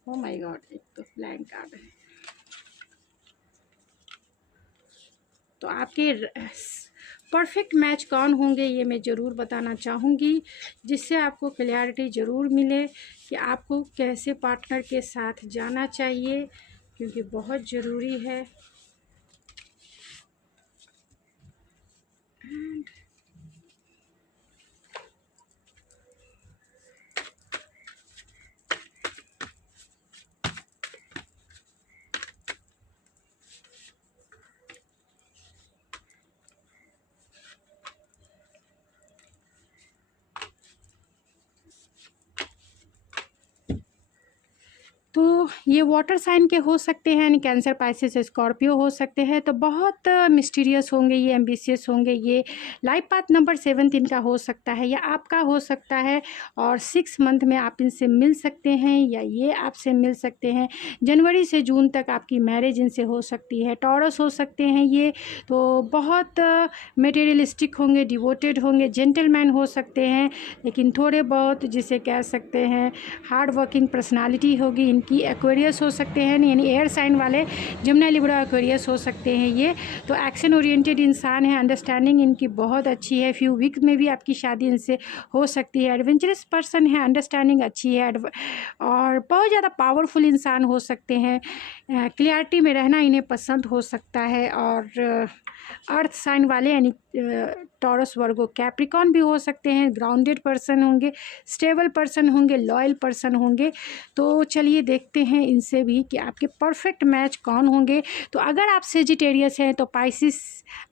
ओ माय गॉड, एक तो ब्लैंक कार्ड है। तो आपके परफेक्ट मैच कौन होंगे ये मैं ज़रूर बताना चाहूँगी, जिससे आपको क्लैरिटी ज़रूर मिले कि आपको कैसे पार्टनर के साथ जाना चाहिए, क्योंकि बहुत ज़रूरी है। तो ये वाटर साइन के हो सकते हैं, यानी कैंसर, पाइसेस, स्कॉर्पियो हो सकते हैं। तो बहुत मिस्टीरियस होंगे ये, एम्बिशियस होंगे ये। लाइफ पाथ नंबर 7 इनका हो सकता है या आपका हो सकता है, और 6 मंथ में आप इनसे मिल सकते हैं या ये आपसे मिल सकते हैं। जनवरी से जून तक आपकी मैरिज इनसे हो सकती है। टॉरस हो सकते हैं ये, तो बहुत मटेरियलिस्टिक होंगे, डिवोटेड होंगे, जेंटलमैन हो सकते हैं, लेकिन थोड़े बहुत जिसे कह सकते हैं हार्ड वर्किंग पर्सनालिटी होगी इनकी। एक्वेरियस हो सकते हैं, यानी एयर साइन वाले, जमुना, लिब्रा, एक्वेरियस हो सकते हैं ये। तो एक्शन ओरिएंटेड इंसान है, अंडरस्टैंडिंग इनकी बहुत अच्छी है। फ्यू वीक में भी आपकी शादी इनसे हो सकती है। एडवेंचरस पर्सन है, अंडरस्टैंडिंग अच्छी है, और बहुत ज़्यादा पावरफुल इंसान हो सकते हैं। क्लियरिटी में रहना इन्हें पसंद हो सकता है। और अर्थ साइन वाले यानी टॉरस, वर्गो, कैप्रिकॉन भी हो सकते हैं। ग्राउंडेड पर्सन होंगे, स्टेबल पर्सन होंगे, लॉयल पर्सन होंगे। तो चलिए देखते हैं इनसे भी कि आपके परफेक्ट मैच कौन होंगे। तो अगर आप सेजिटेरियस हैं तो पाइसिस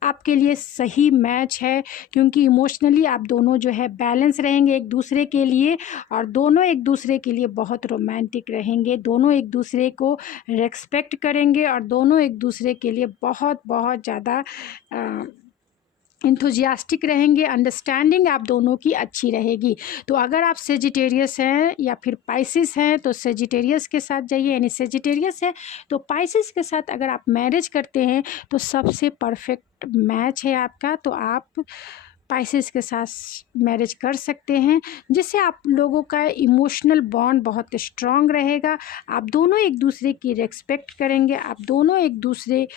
आपके लिए सही मैच है, क्योंकि इमोशनली आप दोनों जो है बैलेंस रहेंगे एक दूसरे के लिए, और दोनों एक दूसरे के लिए बहुत रोमांटिक रहेंगे। दोनों एक दूसरे को रेस्पेक्ट करेंगे और दोनों एक दूसरे के लिए बहुत बहुत ज़्यादा इंथुजियास्टिक रहेंगे। अंडरस्टैंडिंग आप दोनों की अच्छी रहेगी। तो अगर आप सेजिटेरियस हैं या फिर पाइसिस हैं तो सेजिटेरियस के साथ जाइए, यानी सेजिटेरियस है तो पाइसिस के साथ अगर आप मैरिज करते हैं तो सबसे परफेक्ट मैच है आपका। तो आप पाइसेस के साथ मैरिज कर सकते हैं, जिससे आप लोगों का इमोशनल बॉन्ड बहुत स्ट्रांग रहेगा। आप दोनों एक दूसरे की रेस्पेक्ट करेंगे, आप दोनों एक दूसरे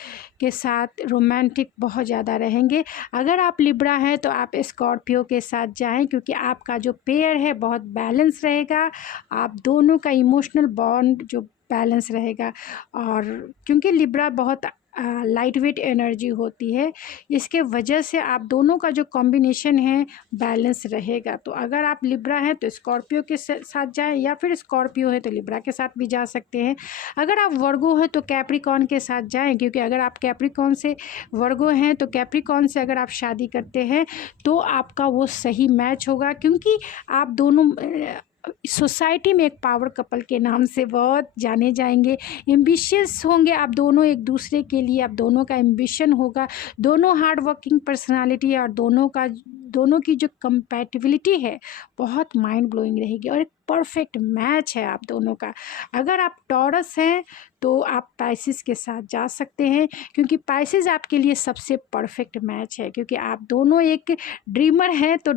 के साथ रोमांटिक बहुत ज़्यादा रहेंगे। अगर आप लिब्रा हैं तो आप स्कॉर्पियो के साथ जाएं, क्योंकि आपका जो पेयर है बहुत बैलेंस रहेगा। आप दोनों का इमोशनल बॉन्ड जो बैलेंस रहेगा, और क्योंकि लिब्रा बहुत लाइट वेट एनर्जी होती है, इसके वजह से आप दोनों का जो कॉम्बिनेशन है बैलेंस रहेगा। तो अगर आप लिब्रा हैं तो स्कॉर्पियो के साथ जाएं, या फिर स्कॉर्पियो है तो लिब्रा के साथ भी जा सकते हैं। अगर आप वर्गो हैं तो कैप्रिकॉन के साथ जाएं, क्योंकि अगर आप कैप्रिकॉन से वर्गो हैं तो कैप्रिकॉन से अगर आप शादी करते हैं तो आपका वो सही मैच होगा, क्योंकि आप दोनों सोसाइटी में एक पावर कपल के नाम से बहुत जाने जाएंगे। एम्बिशियस होंगे आप दोनों एक दूसरे के लिए, आप दोनों का एम्बिशन होगा, दोनों हार्ड वर्किंग पर्सनालिटी है, और दोनों की जो कंपैटिबिलिटी है बहुत माइंड ब्लोइंग रहेगी, और एक परफेक्ट मैच है आप दोनों का। अगर आप टॉरस हैं तो आप पाइसिस के साथ जा सकते हैं, क्योंकि पाइसिस आपके लिए सबसे परफेक्ट मैच है, क्योंकि आप दोनों एक ड्रीमर हैं। तो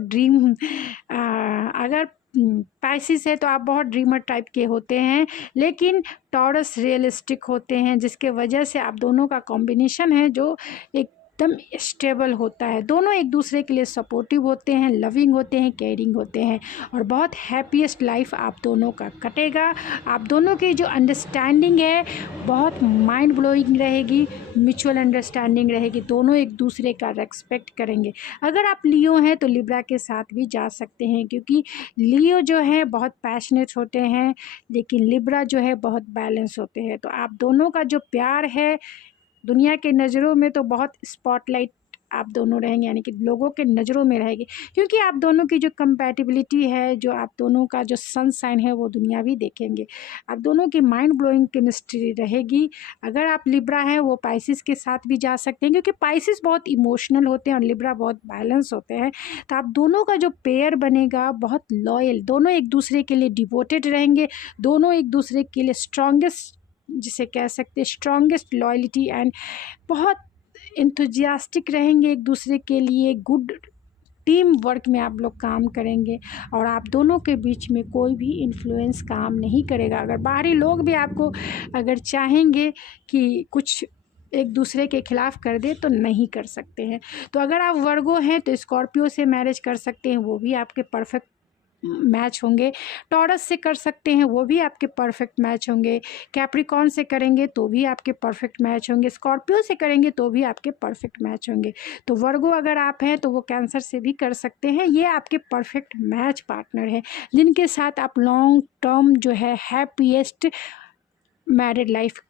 अगर पाइसिस है तो आप बहुत ड्रीमर टाइप के होते हैं, लेकिन टॉरस रियलिस्टिक होते हैं, जिसके वजह से आप दोनों का कॉम्बिनेशन है जो एकदम स्टेबल होता है। दोनों एक दूसरे के लिए सपोर्टिव होते हैं, लविंग होते हैं, केयरिंग होते हैं, और बहुत हैप्पीएस्ट लाइफ आप दोनों का कटेगा। आप दोनों की जो अंडरस्टैंडिंग है बहुत माइंड ब्लोइंग रहेगी, म्यूचुअल अंडरस्टैंडिंग रहेगी, दोनों एक दूसरे का रेस्पेक्ट करेंगे। अगर आप लियो हैं तो लिब्रा के साथ भी जा सकते हैं, क्योंकि लियो जो है बहुत पैशनेट होते हैं, लेकिन लिब्रा जो है बहुत बैलेंस होते हैं। तो आप दोनों का जो प्यार है दुनिया के नज़रों में तो बहुत स्पॉटलाइट आप दोनों रहेंगे, यानी कि लोगों के नज़रों में रहेगी, क्योंकि आप दोनों की जो कंपैटिबिलिटी है, जो आप दोनों का जो सन साइन है वो दुनिया भी देखेंगे। आप दोनों की माइंड ब्लोइंग केमिस्ट्री रहेगी। अगर आप लिब्रा हैं वो पाइसिस के साथ भी जा सकते हैं, क्योंकि पाइसिस बहुत इमोशनल होते हैं और लिब्रा बहुत बैलेंस होते हैं। तो आप दोनों का जो पेयर बनेगा बहुत लॉयल, दोनों एक दूसरे के लिए डिवोटेड रहेंगे, दोनों एक दूसरे के लिए स्ट्रॉन्गेस्ट, जिसे कह सकते हैं स्ट्रॉन्गेस्ट लॉयल्टी, एंड बहुत इंथुजियास्टिक रहेंगे एक दूसरे के लिए, गुड टीम वर्क में आप लोग काम करेंगे और आप दोनों के बीच में कोई भी इन्फ्लुएंस काम नहीं करेगा। अगर बाहरी लोग भी आपको अगर चाहेंगे कि कुछ एक दूसरे के खिलाफ कर दे तो नहीं कर सकते हैं। तो अगर आप वर्गो हैं तो स्कॉर्पियो से मैरिज कर सकते हैं, वो भी आपके परफेक्ट मैच होंगे। टॉरस से कर सकते हैं, वो भी आपके परफेक्ट मैच होंगे। कैप्रिकॉर्न से करेंगे तो भी आपके परफेक्ट मैच होंगे। स्कॉर्पियो से करेंगे तो भी आपके परफेक्ट मैच होंगे। तो वर्गो अगर आप हैं तो वो कैंसर से भी कर सकते हैं। ये आपके परफेक्ट मैच पार्टनर हैं जिनके साथ आप लॉन्ग टर्म जो है हैप्पीएस्ट मैरिड लाइफ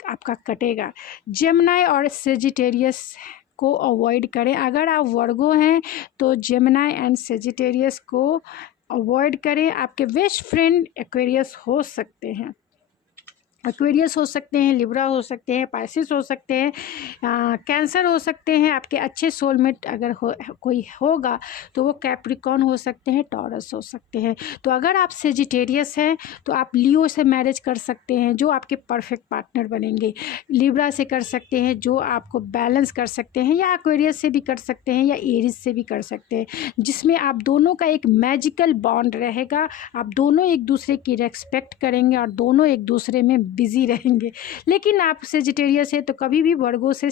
आपका कटेगा। जेमिनी और सेजिटेरियस को अवॉइड करें। अगर आप वर्गो हैं तो जेमिनी एंड सेजिटेरियस को अवॉइड करें। आपके बेस्ट फ्रेंड एक्वेरियस हो सकते हैं, एक्वेरियस हो सकते हैं, लिब्रा हो सकते हैं, पाइसेस हो सकते हैं, कैंसर हो सकते हैं। आपके अच्छे सोलमेट अगर कोई होगा तो वो कैप्रिकॉर्न हो सकते हैं, टॉरस हो सकते हैं। तो अगर आप सेजिटेरियस हैं तो आप लियो से मैरिज कर सकते हैं जो आपके परफेक्ट पार्टनर बनेंगे। लिब्रा से कर सकते हैं जो आपको बैलेंस कर सकते हैं, या एक्वेरियस से भी कर सकते हैं, या एरिस से भी कर सकते हैं, जिसमें आप दोनों का एक मैजिकल बॉन्ड रहेगा। आप दोनों एक दूसरे की रेस्पेक्ट करेंगे और दोनों एक दूसरे में बिजी रहेंगे। लेकिन आप सेजिटेरियस है तो कभी भी वर्गो से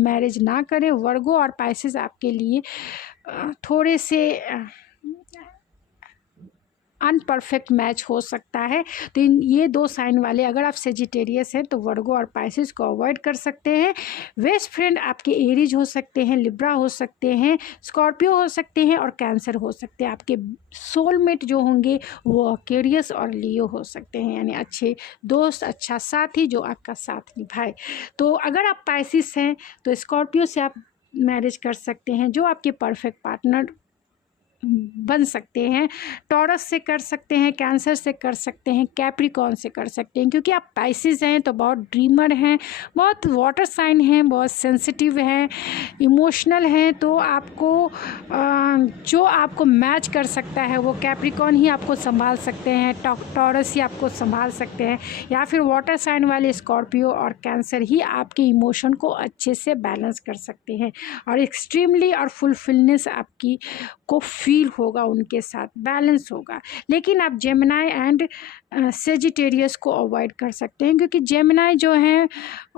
मैरिज ना करें। वर्गो और पाइसेस आपके लिए थोड़े से अनपरफेक्ट मैच हो सकता है। तो ये दो साइन वाले अगर आप सेजिटेरियस हैं तो वर्गो और पाइसेस को अवॉइड कर सकते हैं। बेस्ट फ्रेंड आपके एरीज हो सकते हैं, लिब्रा हो सकते हैं, स्कॉर्पियो हो सकते हैं और कैंसर हो सकते हैं। आपके सोलमेट जो होंगे वो एक्वेरियस और लियो हो सकते हैं, यानी अच्छे दोस्त, अच्छा साथी जो आपका साथ निभाए। तो अगर आप पाइसेस हैं तो स्कॉर्पियो से आप मैरिज कर सकते हैं जो आपके परफेक्ट पार्टनर बन सकते हैं। टॉरस से कर सकते हैं, कैंसर से कर सकते हैं, कैप्रिकॉर्न से कर सकते हैं। क्योंकि आप पाइसेस हैं तो बहुत ड्रीमर हैं, बहुत वाटर साइन हैं, बहुत सेंसिटिव हैं, इमोशनल हैं। तो आपको जो आपको मैच कर सकता है वो कैप्रिकॉर्न ही आपको संभाल सकते हैं, टॉरस ही आपको संभाल सकते हैं, या फिर वाटर साइन वाले स्कॉर्पियो और कैंसर ही आपके इमोशन को अच्छे से बैलेंस कर सकते हैं और एक्सट्रीमली और फुलफिलनेस आपकी को फील होगा, उनके साथ बैलेंस होगा। लेकिन आप जेमिनी एंड सेजिटेरियस को अवॉइड कर सकते हैं क्योंकि जेमिनी जो हैं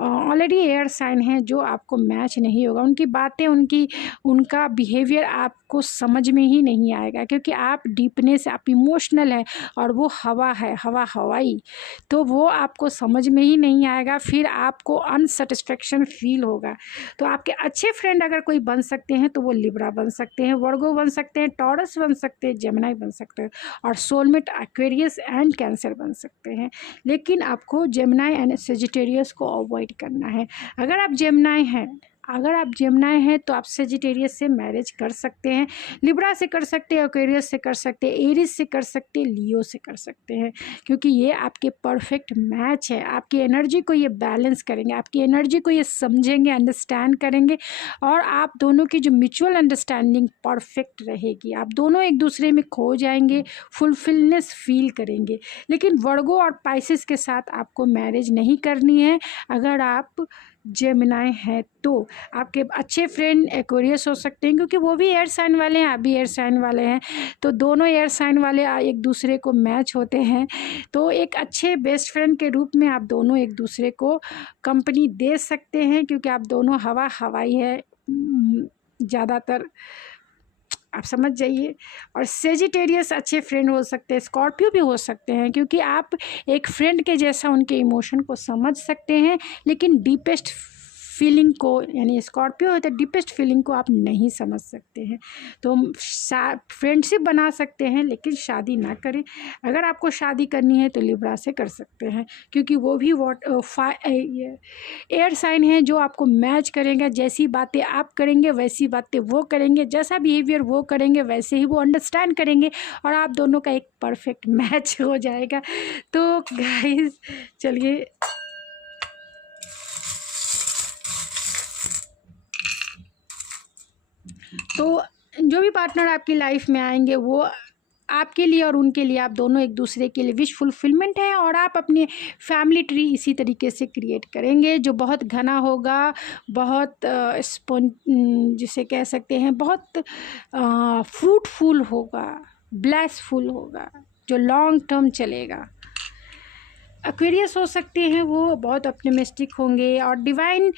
ऑलरेडी एयर साइन हैं जो आपको मैच नहीं होगा। उनकी बातें, उनका बिहेवियर आपको समझ में ही नहीं आएगा क्योंकि आप डीपनेस, आप इमोशनल हैं और वो हवा है, हवाई, तो वो आपको समझ में ही नहीं आएगा। फिर आपको अनसेटिस्फेक्शन फील होगा। तो आपके अच्छे फ्रेंड अगर कोई बन सकते हैं तो वो लिब्रा बन सकते हैं, वर्गो बन सकते हैं, टॉरस बन सकते हैं, जेमिनी बन सकते हैं और सोलमेट एक्वेरियस एंड कैंसर बन सकते हैं। लेकिन आपको जेमिनी एंड सेजिटेरियस को अवॉइड करना है। अगर आप जेमिनी हैं तो आप सेजिटेरियस से मैरिज कर सकते हैं, लिब्रा से कर सकते हैं, एक्वेरियस से कर सकते हैं, एरीज से कर सकते हैं, लियो से कर सकते हैं, क्योंकि ये आपके परफेक्ट मैच है। आपकी एनर्जी को ये बैलेंस करेंगे, आपकी एनर्जी को ये समझेंगे, अंडरस्टैंड करेंगे और आप दोनों की जो म्यूचुअल अंडरस्टैंडिंग परफेक्ट रहेगी। आप दोनों एक दूसरे में खो जाएंगे, फुलफिलनेस फील करेंगे। लेकिन वर्गो और पाइसेस के साथ आपको मैरिज नहीं करनी है। अगर आप जेमिनी है तो आपके अच्छे फ्रेंड एक्वेरियस हो सकते हैं क्योंकि वो भी एयर साइन वाले हैं, आप भी एयर साइन वाले हैं, तो दोनों एयर साइन वाले एक दूसरे को मैच होते हैं। तो एक अच्छे बेस्ट फ्रेंड के रूप में आप दोनों एक दूसरे को कंपनी दे सकते हैं क्योंकि आप दोनों हवाई है ज़्यादातर, आप समझ जाइए। और सेजिटेरियस अच्छे फ्रेंड हो सकते हैं, स्कॉर्पियो भी हो सकते हैं क्योंकि आप एक फ्रेंड के जैसा उनके इमोशन को समझ सकते हैं, लेकिन डीपेस्ट फीलिंग को, यानी स्कॉर्पियो है तो डीपेस्ट फीलिंग को आप नहीं समझ सकते हैं। तो फ्रेंडशिप बना सकते हैं लेकिन शादी ना करें। अगर आपको शादी करनी है तो लिब्रा से कर सकते हैं क्योंकि वो भी एयर साइन है जो आपको मैच करेंगे। जैसी बातें आप करेंगे वैसी बातें वो करेंगे, जैसा बिहेवियर वो करेंगे वैसे ही वो अंडरस्टैंड करेंगे और आप दोनों का एक परफेक्ट मैच हो जाएगा। तो गाइस चलिए, तो जो भी पार्टनर आपकी लाइफ में आएंगे वो आपके लिए और उनके लिए, आप दोनों एक दूसरे के लिए विश फुलफिलमेंट है। और आप अपने फैमिली ट्री इसी तरीके से क्रिएट करेंगे जो बहुत घना होगा, बहुत जिसे कह सकते हैं बहुत फ्रूटफुल होगा, ब्लेसफुल होगा, जो लॉन्ग टर्म चलेगा। एक्वेरियस हो सकते हैं, वो बहुत ऑप्टिमिस्टिक होंगे और डिवाइन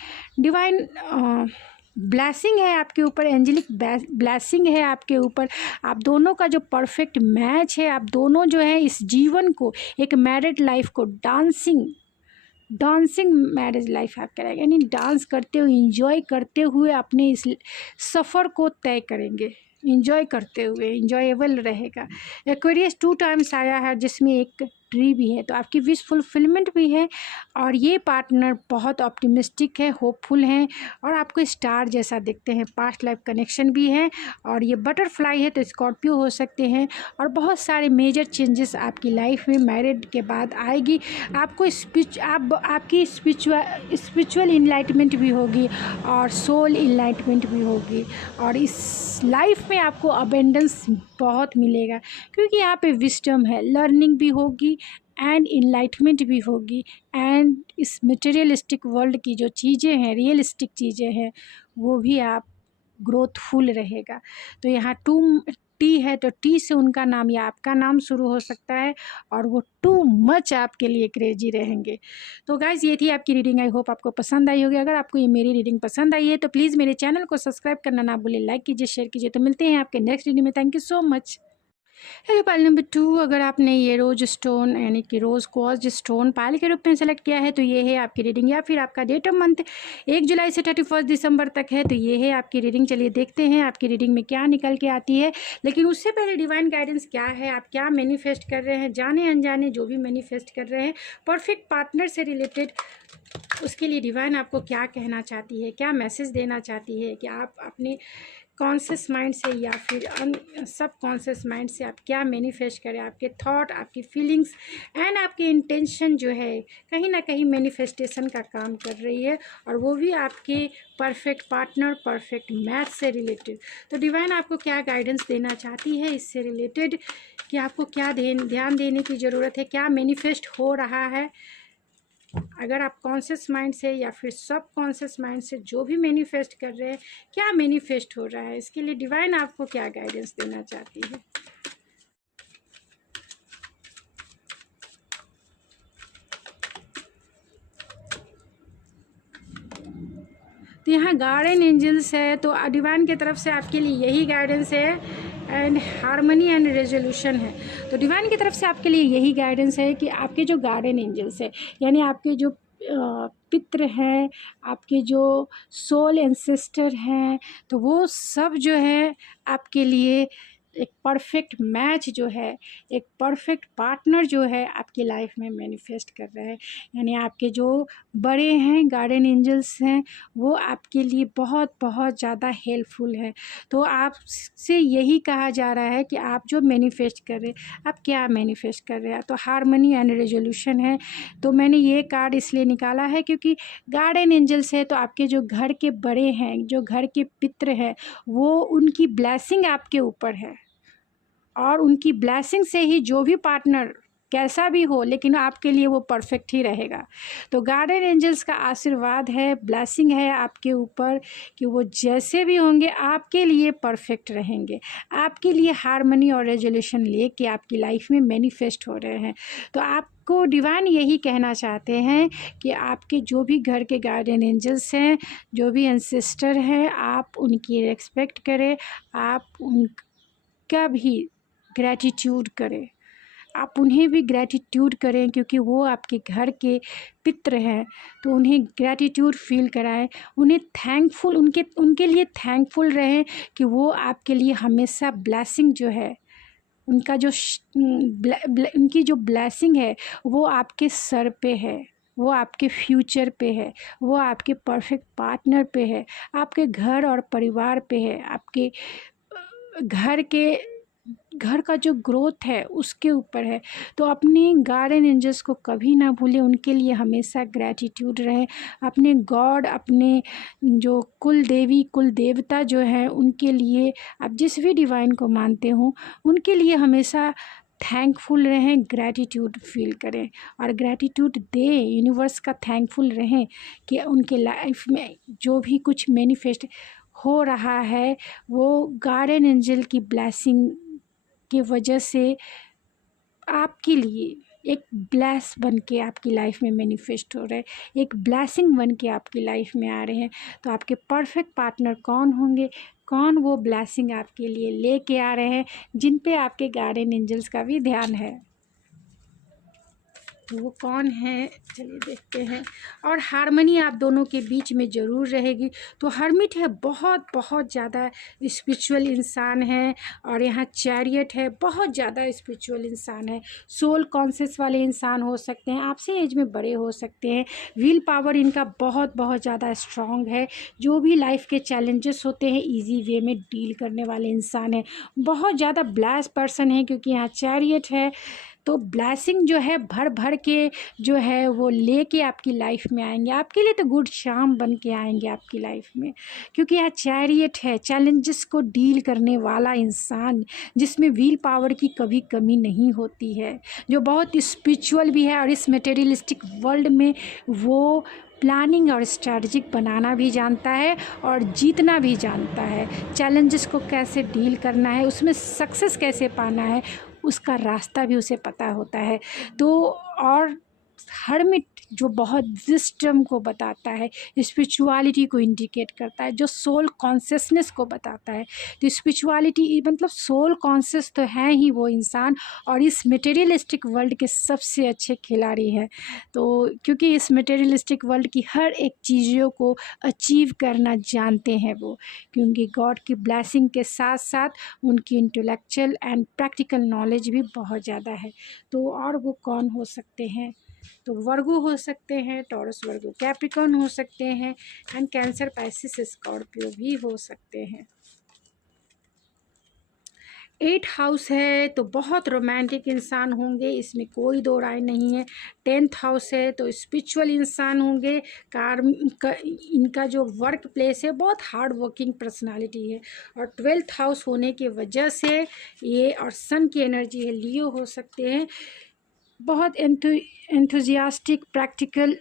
ब्लेसिंग है आपके ऊपर, एंजेलिक ब्लेसिंग है आपके ऊपर। आप दोनों का जो परफेक्ट मैच है, आप दोनों जो है इस जीवन को, एक मैरिड लाइफ को डांसिंग मैरिज लाइफ आप करेंगे, यानी डांस करते हुए, इंजॉय करते हुए अपने इस सफ़र को तय करेंगे, इंजॉय करते हुए, इंजॉयबल रहेगा। एक्वेरियस 2 टाइम्स आया है जिसमें एक ट्री भी है, तो आपकी विश फुलफिलमेंट भी है। और ये पार्टनर बहुत ऑप्टिमिस्टिक है, होपफुल हैं और आपको स्टार जैसा दिखते हैं, पास्ट लाइफ कनेक्शन भी है। और ये बटरफ्लाई है तो स्कॉर्पियो हो सकते हैं। और बहुत सारे मेजर चेंजेस आपकी लाइफ में मैरिड के बाद आएगी। आपको आपकी स्पिरिचुअल इनलाइटमेंट भी होगी और सोल इनलाइटमेंट भी होगी। और इस लाइफ में आपको अबेंडेंस बहुत मिलेगा, क्योंकि यहाँ पे विजडम है, लर्निंग भी होगी एंड इनलाइटमेंट भी होगी। एंड इस मटेरियलिस्टिक वर्ल्ड की जो चीज़ें हैं, रियलिस्टिक चीज़ें हैं, वो भी आप ग्रोथफुल रहेगा। तो यहाँ टी है तो टी से उनका नाम या आपका नाम शुरू हो सकता है और वो टू मच आपके लिए क्रेजी रहेंगे। तो गाइज़ ये थी आपकी रीडिंग, आई होप आपको पसंद आई होगी। अगर आपको ये मेरी रीडिंग पसंद आई है तो प्लीज़ मेरे चैनल को सब्सक्राइब करना ना भूलें, लाइक कीजिए, शेयर कीजिए। तो मिलते हैं आपके नेक्स्ट रीडिंग में। Thank you so much. Hello pile number 2, अगर आपने ये रोज स्टोन यानी कि रोज़ क्वार्ट्ज स्टोन पाइल के रूप में सेलेक्ट किया है तो ये है आपकी रीडिंग। या फिर आपका डेट ऑफ मंथ 1 जुलाई से 31 दिसंबर तक है तो ये है आपकी रीडिंग। चलिए देखते हैं आपकी रीडिंग में क्या निकल के आती है। लेकिन उससे पहले डिवाइन गाइडेंस क्या है, आप क्या मैनिफेस्ट कर रहे हैं, जाने अनजाने जो भी मैनिफेस्ट कर रहे हैं परफेक्ट पार्टनर से रिलेटेड, उसके लिए डिवाइन आपको क्या कहना चाहती है, क्या मैसेज देना चाहती है, कि आप अपने कॉन्शियस माइंड से या फिर सब कॉन्शियस माइंड से आप क्या मैनिफेस्ट करें। आपके थॉट, आपकी फीलिंग्स एंड आपके इंटेंशन जो है कहीं ना कहीं मैनिफेस्टेशन का काम कर रही है, और वो भी आपके परफेक्ट पार्टनर, परफेक्ट मैच से रिलेटेड। तो डिवाइन आपको क्या गाइडेंस देना चाहती है इससे रिलेटेड, कि आपको क्या ध्यान देने की ज़रूरत है, क्या मैनिफेस्ट हो रहा है। अगर आप कॉन्शियस माइंड से या फिर सब कॉन्शियस माइंड से जो भी मैनिफेस्ट कर रहे हैं, क्या मैनिफेस्ट हो रहा है, इसके लिए डिवाइन आपको क्या गाइडेंस देना चाहती है। तो यहाँ गार्डन एंजल्स है, तो डिवाइन की तरफ से आपके लिए यही गाइडेंस है एंड हारमनी एंड रेजोल्यूशन है। तो डिवाइन की तरफ से आपके लिए यही गाइडेंस है कि आपके जो गार्डन एंजल्स है, यानी आपके जो पितृ हैं, आपके जो सोल एंसेस्टर हैं, तो वो सब जो है आपके लिए एक परफेक्ट मैच जो है, एक परफेक्ट पार्टनर जो है आपकी लाइफ में मैनिफेस्ट कर रहे हैं। यानी आपके जो बड़े हैं गार्डन एंजल्स हैं, वो आपके लिए बहुत बहुत ज़्यादा हेल्पफुल है। तो आपसे यही कहा जा रहा है कि आप जो मैनिफेस्ट कर रहे हैं, आप क्या मैनिफेस्ट कर रहे हैं। तो हारमनी एंड रेजोल्यूशन है, तो मैंने ये कार्ड इसलिए निकाला है क्योंकि गार्डन एंजल्स है तो आपके जो घर के बड़े हैं, जो घर के पितृ हैं, वो उनकी ब्लेसिंग आपके ऊपर है, और उनकी ब्लेसिंग से ही जो भी पार्टनर कैसा भी हो, लेकिन आपके लिए वो परफेक्ट ही रहेगा। तो गार्डन एंजल्स का आशीर्वाद है, ब्लेसिंग है आपके ऊपर, कि वो जैसे भी होंगे आपके लिए परफेक्ट रहेंगे, आपके लिए हारमनी और रेजोल्यूशन लेके आपकी लाइफ में मैनिफेस्ट हो रहे हैं। तो आपको डिवाइन यही कहना चाहते हैं कि आपके जो भी घर के गार्डन एंजल्स हैं, जो भी एंसेस्टर हैं, आप उनकी रिस्पेक्ट करें, आप उनका भी ग्रैटिट्यूड करें, आप उन्हें भी ग्रैटिट्यूड करें, क्योंकि वो आपके घर के पितृ हैं। तो उन्हें ग्रैटिट्यूड फील कराएं, उन्हें थैंकफुल, उनके लिए थैंकफुल रहें कि वो आपके लिए हमेशा ब्लेसिंग जो है, उनका जो उनकी जो ब्लेसिंग है वो आपके सर पे है, वो आपके फ्यूचर पे है, वो आपके परफेक्ट पार्टनर पे है, आपके घर और परिवार पे है, आपके घर के घर का जो ग्रोथ है उसके ऊपर है। तो अपने गार्डन एंजल्स को कभी ना भूलें, उनके लिए हमेशा ग्रैटिट्यूड रहे। अपने गॉड, अपने जो कुल देवी कुल देवता जो है उनके लिए, आप जिस भी डिवाइन को मानते हो उनके लिए हमेशा थैंकफुल रहें, ग्रैटिट्यूड फील करें और ग्रैटिट्यूड दें, यूनिवर्स का थैंकफुल रहें कि उनके लाइफ में जो भी कुछ मैनिफेस्ट हो रहा है वो गार्डन एंजल की ब्लेसिंग की वजह से आपके लिए एक ब्लेस बन के आपकी लाइफ में मैनिफेस्ट हो रहे हैं, एक ब्लेसिंग बन के आपकी लाइफ में आ रहे हैं। तो आपके परफेक्ट पार्टनर कौन होंगे, कौन वो ब्लेसिंग आपके लिए लेके आ रहे हैं, जिन पे आपके गार्डन एंजल्स का भी ध्यान है, तो वो कौन है चलिए देखते हैं। और हार्मनी आप दोनों के बीच में ज़रूर रहेगी। तो हर्मिट है, बहुत बहुत ज़्यादा स्पिरिचुअल इंसान है, और यहाँ चैरियट है, बहुत ज़्यादा स्पिरिचुअल इंसान है। सोल कॉन्शियस वाले इंसान हो सकते हैं, आपसे एज में बड़े हो सकते हैं। विल पावर इनका बहुत बहुत ज़्यादा स्ट्रॉन्ग है। जो भी लाइफ के चैलेंजेस होते हैं ईजी वे में डील करने वाले इंसान है। बहुत ज़्यादा ब्लेस्ड पर्सन है, क्योंकि यहाँ चैरियट है। तो ब्लेसिंग जो है भर भर के जो है वो लेके आपकी लाइफ में आएंगे, आपके लिए तो गुड शाम बन के आएंगे आपकी लाइफ में, क्योंकि यह चैरियट है, चैलेंजेस को डील करने वाला इंसान, जिसमें व्हील पावर की कभी कमी नहीं होती है, जो बहुत स्पिरिचुअल भी है। और इस मटेरियलिस्टिक वर्ल्ड में वो प्लानिंग और स्ट्रैटेजिक बनाना भी जानता है और जीतना भी जानता है। चैलेंजेस को कैसे डील करना है, उसमें सक्सेस कैसे पाना है, उसका रास्ता भी उसे पता होता है। तो और हर्मिट जो बहुत विज़डम को बताता है, स्पिरिचुअलिटी को इंडिकेट करता है, जो सोल कॉन्शियसनेस को बताता है। तो स्पिरिचुअलिटी मतलब सोल कॉन्शियस तो है ही वो इंसान, और इस मटेरियलिस्टिक वर्ल्ड के सबसे अच्छे खिलाड़ी हैं। तो क्योंकि इस मटेरियलिस्टिक वर्ल्ड की हर एक चीज़ों को अचीव करना जानते हैं वो, क्योंकि गॉड की ब्लेसिंग के साथ साथ उनकी इंटेलेक्चुअल एंड प्रैक्टिकल नॉलेज भी बहुत ज़्यादा है। तो और वो कौन हो सकते हैं, तो वर्गो हो सकते हैं, टॉरस वर्गो कैप्रिकॉर्न हो सकते हैं, एंड कैंसर पाइसिस स्कॉर्पियो भी हो सकते हैं। 8 हाउस है तो बहुत रोमांटिक इंसान होंगे, इसमें कोई दो राय नहीं है। 10th हाउस है तो स्पिरिचुअल इंसान होंगे। इनका जो वर्क प्लेस है बहुत हार्ड वर्किंग पर्सनालिटी है। और 12th हाउस होने की वजह से ये, और सन की एनर्जी है, लियो हो सकते हैं। बहुत एंथुजियास्टिक, प्रैक्टिकल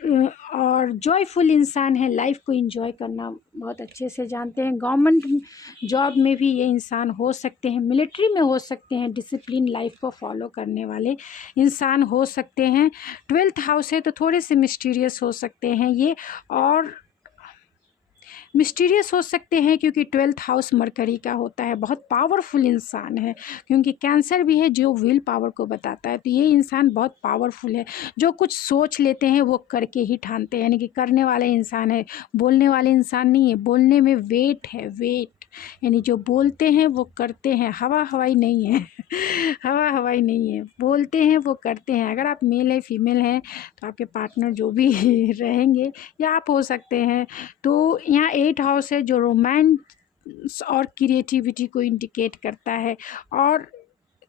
और जॉयफुल इंसान है, लाइफ को एंजॉय करना बहुत अच्छे से जानते हैं। गवर्नमेंट जॉब में भी ये इंसान हो सकते हैं, मिलिट्री में हो सकते हैं, डिसिप्लिन लाइफ को फॉलो करने वाले इंसान हो सकते हैं। 12th हाउस है तो थोड़े से मिस्टीरियस हो सकते हैं ये, और मिस्टीरियस हो सकते हैं क्योंकि 12th हाउस मरकरी का होता है। बहुत पावरफुल इंसान है, क्योंकि कैंसर भी है जो विल पावर को बताता है। तो ये इंसान बहुत पावरफुल है, जो कुछ सोच लेते हैं वो करके ही ठानते हैं, यानी कि करने वाले इंसान है, बोलने वाले इंसान नहीं है। बोलने में वेट है, वेट, यानी जो बोलते हैं वो करते हैं, हवा हवाई नहीं है हवा हवाई नहीं है, बोलते हैं वो करते हैं। अगर आप मेल है फीमेल हैं तो आपके पार्टनर जो भी रहेंगे या आप हो सकते हैं। तो यहाँ 8 हाउस है जो रोमांस और क्रिएटिविटी को इंडिकेट करता है। और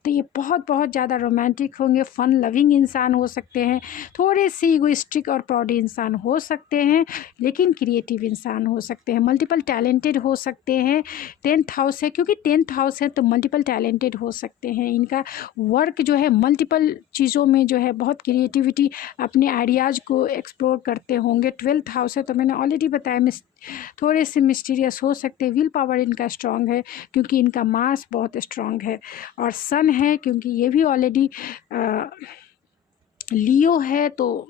तो ये बहुत बहुत ज़्यादा रोमांटिक होंगे, फ़न लविंग इंसान हो सकते हैं, थोड़े से ईगोइस्टिक और प्राउडी इंसान हो सकते हैं, लेकिन क्रिएटिव इंसान हो सकते हैं, मल्टीपल टैलेंटेड हो सकते हैं। 10th हाउस है, क्योंकि 10th हाउस है तो मल्टीपल टैलेंटेड हो सकते हैं। इनका वर्क जो है मल्टीपल चीज़ों में जो है बहुत क्रिएटिविटी, अपने आइडियाज़ को एक्सप्लोर करते होंगे। 12th हाउस है तो मैंने ऑलरेडी बताया, थोड़े से मिस्टीरियस हो सकते हैं। विल पावर इनका स्ट्रांग है, क्योंकि इनका मास बहुत स्ट्रांग है। और सन है, क्योंकि ये भी ऑलरेडी लियो है, तो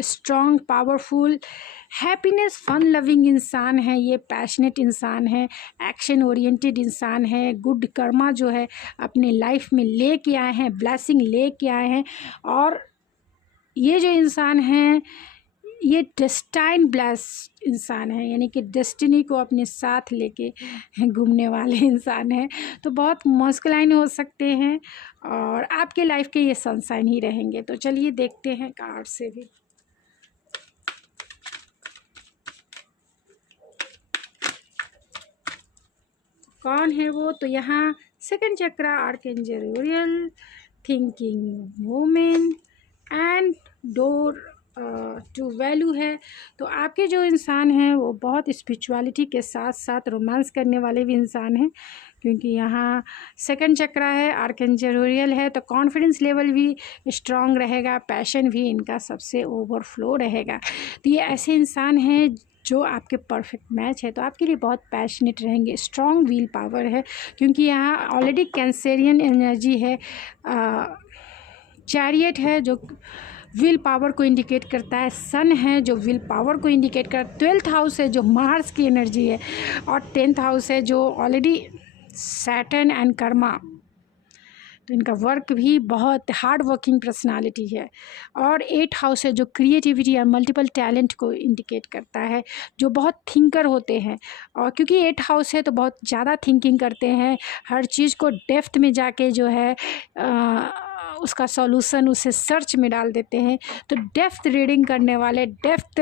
strong, powerful, happiness, fun loving इंसान है ये, पैशनेट इंसान है, एक्शन ओरिएंटेड इंसान है, गुड कर्मा जो है अपने लाइफ में लेके आए हैं, ब्लेसिंग लेके आए हैं। और ये जो इंसान हैं ये डेस्टाइन ब्लेस इंसान है, यानी कि डेस्टिनी को अपने साथ लेके घूमने वाले इंसान हैं। तो बहुत मस्कुलाइन हो सकते हैं, और आपके लाइफ के ये सनशाइन ही रहेंगे। तो चलिए देखते हैं कार्ड से भी कौन है वो। तो यहाँ second chakra archangel Uriel, thinking women and door to value है। तो आपके जो इंसान हैं वो बहुत स्पिरिचुअलिटी के साथ साथ रोमांस करने वाले भी इंसान हैं, क्योंकि यहाँ सेकंड चक्रा है, आर्कएंजल ऊरियल है, तो कॉन्फिडेंस लेवल भी स्ट्रांग रहेगा, पैशन भी इनका सबसे ओवरफ्लो रहेगा। तो ये ऐसे इंसान हैं जो आपके परफेक्ट मैच है, तो आपके लिए बहुत पैशनेट रहेंगे, स्ट्रॉन्ग विल पावर है, क्योंकि यहाँ ऑलरेडी कैंसेरियन एनर्जी है, चैरियट है जो विल पावर को इंडिकेट करता है, सन है जो विल पावर को इंडिकेट करता है, 12th हाउस है जो मार्स की एनर्जी है, और 10th हाउस है जो ऑलरेडी सैटर्न एंड कर्मा। तो इनका वर्क भी बहुत हार्ड वर्किंग पर्सनालिटी है। और 8th हाउस है जो क्रिएटिविटी और मल्टीपल टैलेंट को इंडिकेट करता है, जो बहुत थिंकर होते हैं, और क्योंकि 8th हाउस है तो बहुत ज़्यादा थिंकिंग करते हैं, हर चीज़ को डेप्थ में जाके जो है उसका सॉल्यूशन उसे सर्च में डाल देते हैं। तो डेप्थ रीडिंग करने वाले, डेप्थ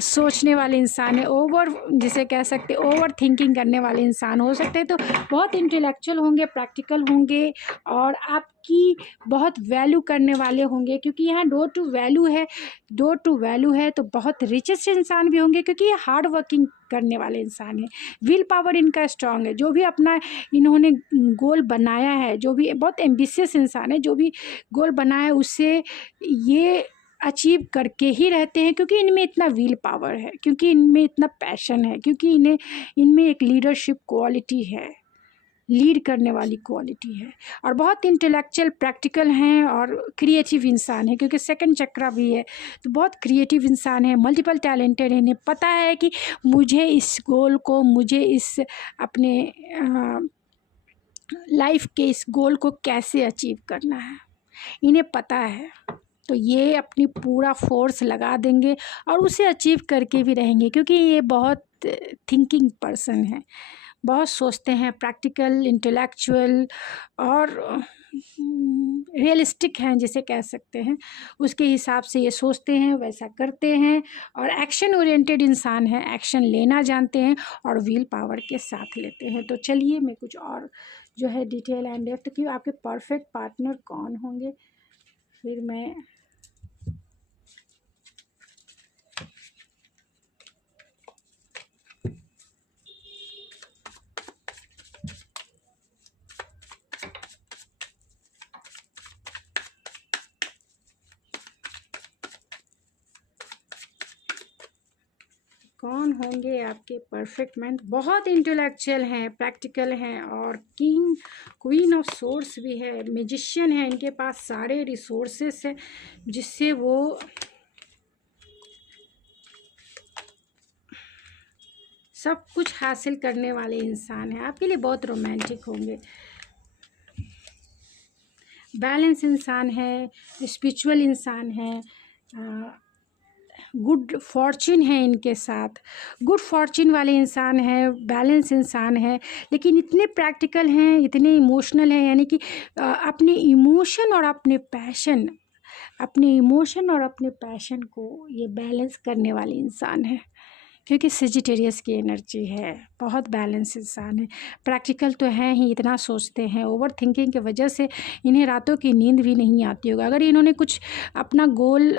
सोचने वाले इंसान है, जिसे कह सकते ओवर थिंकिंग करने वाले इंसान हो सकते हैं। तो बहुत इंटेलेक्चुअल होंगे, प्रैक्टिकल होंगे, और आपकी बहुत वैल्यू करने वाले होंगे, क्योंकि यहाँ डोर टू वैल्यू है, डोर टू वैल्यू है, तो बहुत रिचेस्ट इंसान भी होंगे, क्योंकि ये हार्ड वर्किंग करने वाले इंसान हैं, विल पावर इनका स्ट्रांग है, जो भी अपना इन्होंने गोल बनाया है, जो भी बहुत एम्बिशियस इंसान है, जो भी गोल बनाया है उससे ये अचीव करके ही रहते हैं, क्योंकि इनमें इतना विल पावर है, क्योंकि इनमें इतना पैशन है, क्योंकि इनमें एक लीडरशिप क्वालिटी है, लीड करने वाली क्वालिटी है, और बहुत इंटेलेक्चुअल, प्रैक्टिकल हैं, और क्रिएटिव इंसान है, क्योंकि सेकंड चक्रा भी है, तो बहुत क्रिएटिव इंसान है, मल्टीपल टैलेंटेड है। इन्हें पता है कि मुझे इस गोल को, मुझे इस अपने लाइफ के इस गोल को कैसे अचीव करना है, इन्हें पता है। तो ये अपनी पूरा फोर्स लगा देंगे और उसे अचीव करके भी रहेंगे, क्योंकि ये बहुत थिंकिंग पर्सन है, बहुत सोचते हैं, प्रैक्टिकल, इंटेलेक्चुअल और रियलिस्टिक हैं, जिसे कह सकते हैं। उसके हिसाब से ये सोचते हैं, वैसा करते हैं, और एक्शन ओरिएंटेड इंसान है, एक्शन लेना जानते हैं, और विल पावर के साथ लेते हैं। तो चलिए मैं कुछ और जो है डिटेल एंड डेप्थ की, आपके परफेक्ट पार्टनर कौन होंगे, फिर मैं कौन होंगे आपके परफेक्ट मैन। बहुत इंटेलेक्चुअल हैं, प्रैक्टिकल हैं, और किंग क्वीन ऑफ सोर्स भी है, मैजिशियन है, इनके पास सारे रिसोर्सेस हैं जिससे वो सब कुछ हासिल करने वाले इंसान हैं। आपके लिए बहुत रोमांटिक होंगे, बैलेंस इंसान है, स्पिरिचुअल इंसान है, गुड फॉर्च्यून है इनके साथ, गुड फॉर्च्यून वाले इंसान है, बैलेंस इंसान है, लेकिन इतने प्रैक्टिकल हैं, इतने इमोशनल हैं, यानी कि अपने इमोशन और अपने पैशन को ये बैलेंस करने वाले इंसान है, क्योंकि सेजिटेरियस की एनर्जी है, बहुत बैलेंस इंसान है, प्रैक्टिकल तो है ही, इतना सोचते हैं, ओवर थिंकिंग की वजह से इन्हें रातों की नींद भी नहीं आती होगी। अगर इन्होंने कुछ अपना गोल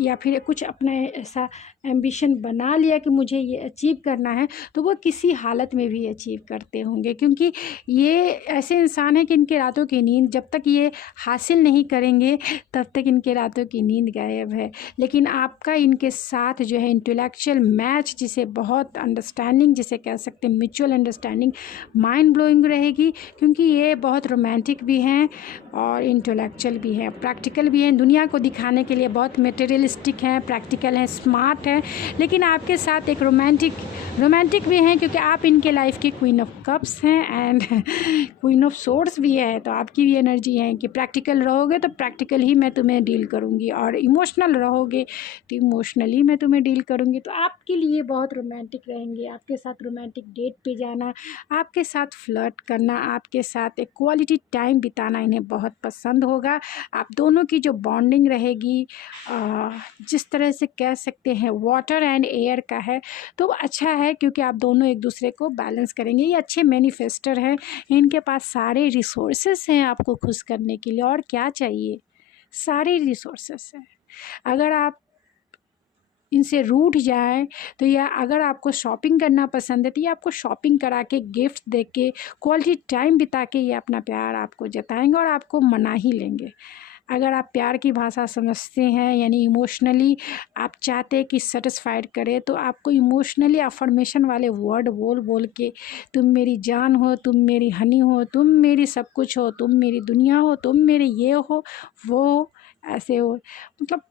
या फिर कुछ अपना ऐसा एम्बिशन बना लिया कि मुझे ये अचीव करना है, तो वो किसी हालत में भी अचीव करते होंगे, क्योंकि ये ऐसे इंसान हैं कि इनके रातों की नींद जब तक ये हासिल नहीं करेंगे तब तक इनके रातों की नींद गायब है। लेकिन आपका इनके साथ जो है इंटेलेक्चुअल मैच, जिसे बहुत अंडरस्टैंडिंग, जिसे कह सकते हैं म्यूचुअल अंडरस्टैंडिंग, माइंड ब्लोइंग रहेगी, क्योंकि ये बहुत रोमांटिक भी हैं और इंटेलेक्चुअल भी हैं, प्रैक्टिकल भी हैं, दुनिया को दिखाने के लिए बहुत मटेरियलिस्टिक हैं, प्रैक्टिकल हैं, स्मार्ट हैं, लेकिन आपके साथ एक रोमांटिक भी हैं, क्योंकि आप इनके लाइफ की क्वीन ऑफ कप्स हैं एंड क्वीन ऑफ सोर्स भी है। तो आपकी भी एनर्जी है कि प्रैक्टिकल रहोगे तो प्रैक्टिकल ही मैं तुम्हें डील करूँगी, और इमोशनल रहोगे तो इमोशनली मैं तुम्हें डील करूँगी। तो आपके लिए बहुत रोमांटिक रहेंगे, आपके साथ रोमांटिक डेट पे जाना, आपके साथ फ्लर्ट करना, आपके साथ एक क्वालिटी टाइम बिताना इन्हें बहुत पसंद होगा। आप दोनों की जो बॉन्डिंग रहेगी, जिस तरह से कह सकते हैं वाटर एंड एयर का है, तो अच्छा है। है क्योंकि आप दोनों एक दूसरे को बैलेंस करेंगे। ये अच्छे मैनिफेस्टर हैं, इनके पास सारे रिसोर्सेस हैं आपको खुश करने के लिए, और क्या चाहिए, सारे रिसोर्सेस हैं। अगर आप इनसे रूठ जाएं तो, या अगर आपको शॉपिंग करना पसंद है तो ये आपको शॉपिंग करा के, गिफ्ट दे के, क्वालिटी टाइम बिता के ये अपना प्यार आपको जताएंगे और आपको मना ही लेंगे। अगर आप प्यार की भाषा समझते हैं, यानी इमोशनली आप चाहते हैं कि सेटिस्फाइड करें, तो आपको इमोशनली अफर्मेशन वाले वर्ड बोल बोल के, तुम मेरी जान हो, तुम मेरी हनी हो, तुम मेरी सब कुछ हो, तुम मेरी दुनिया हो, तुम मेरे ये हो वो हो, ऐसे हो, मतलब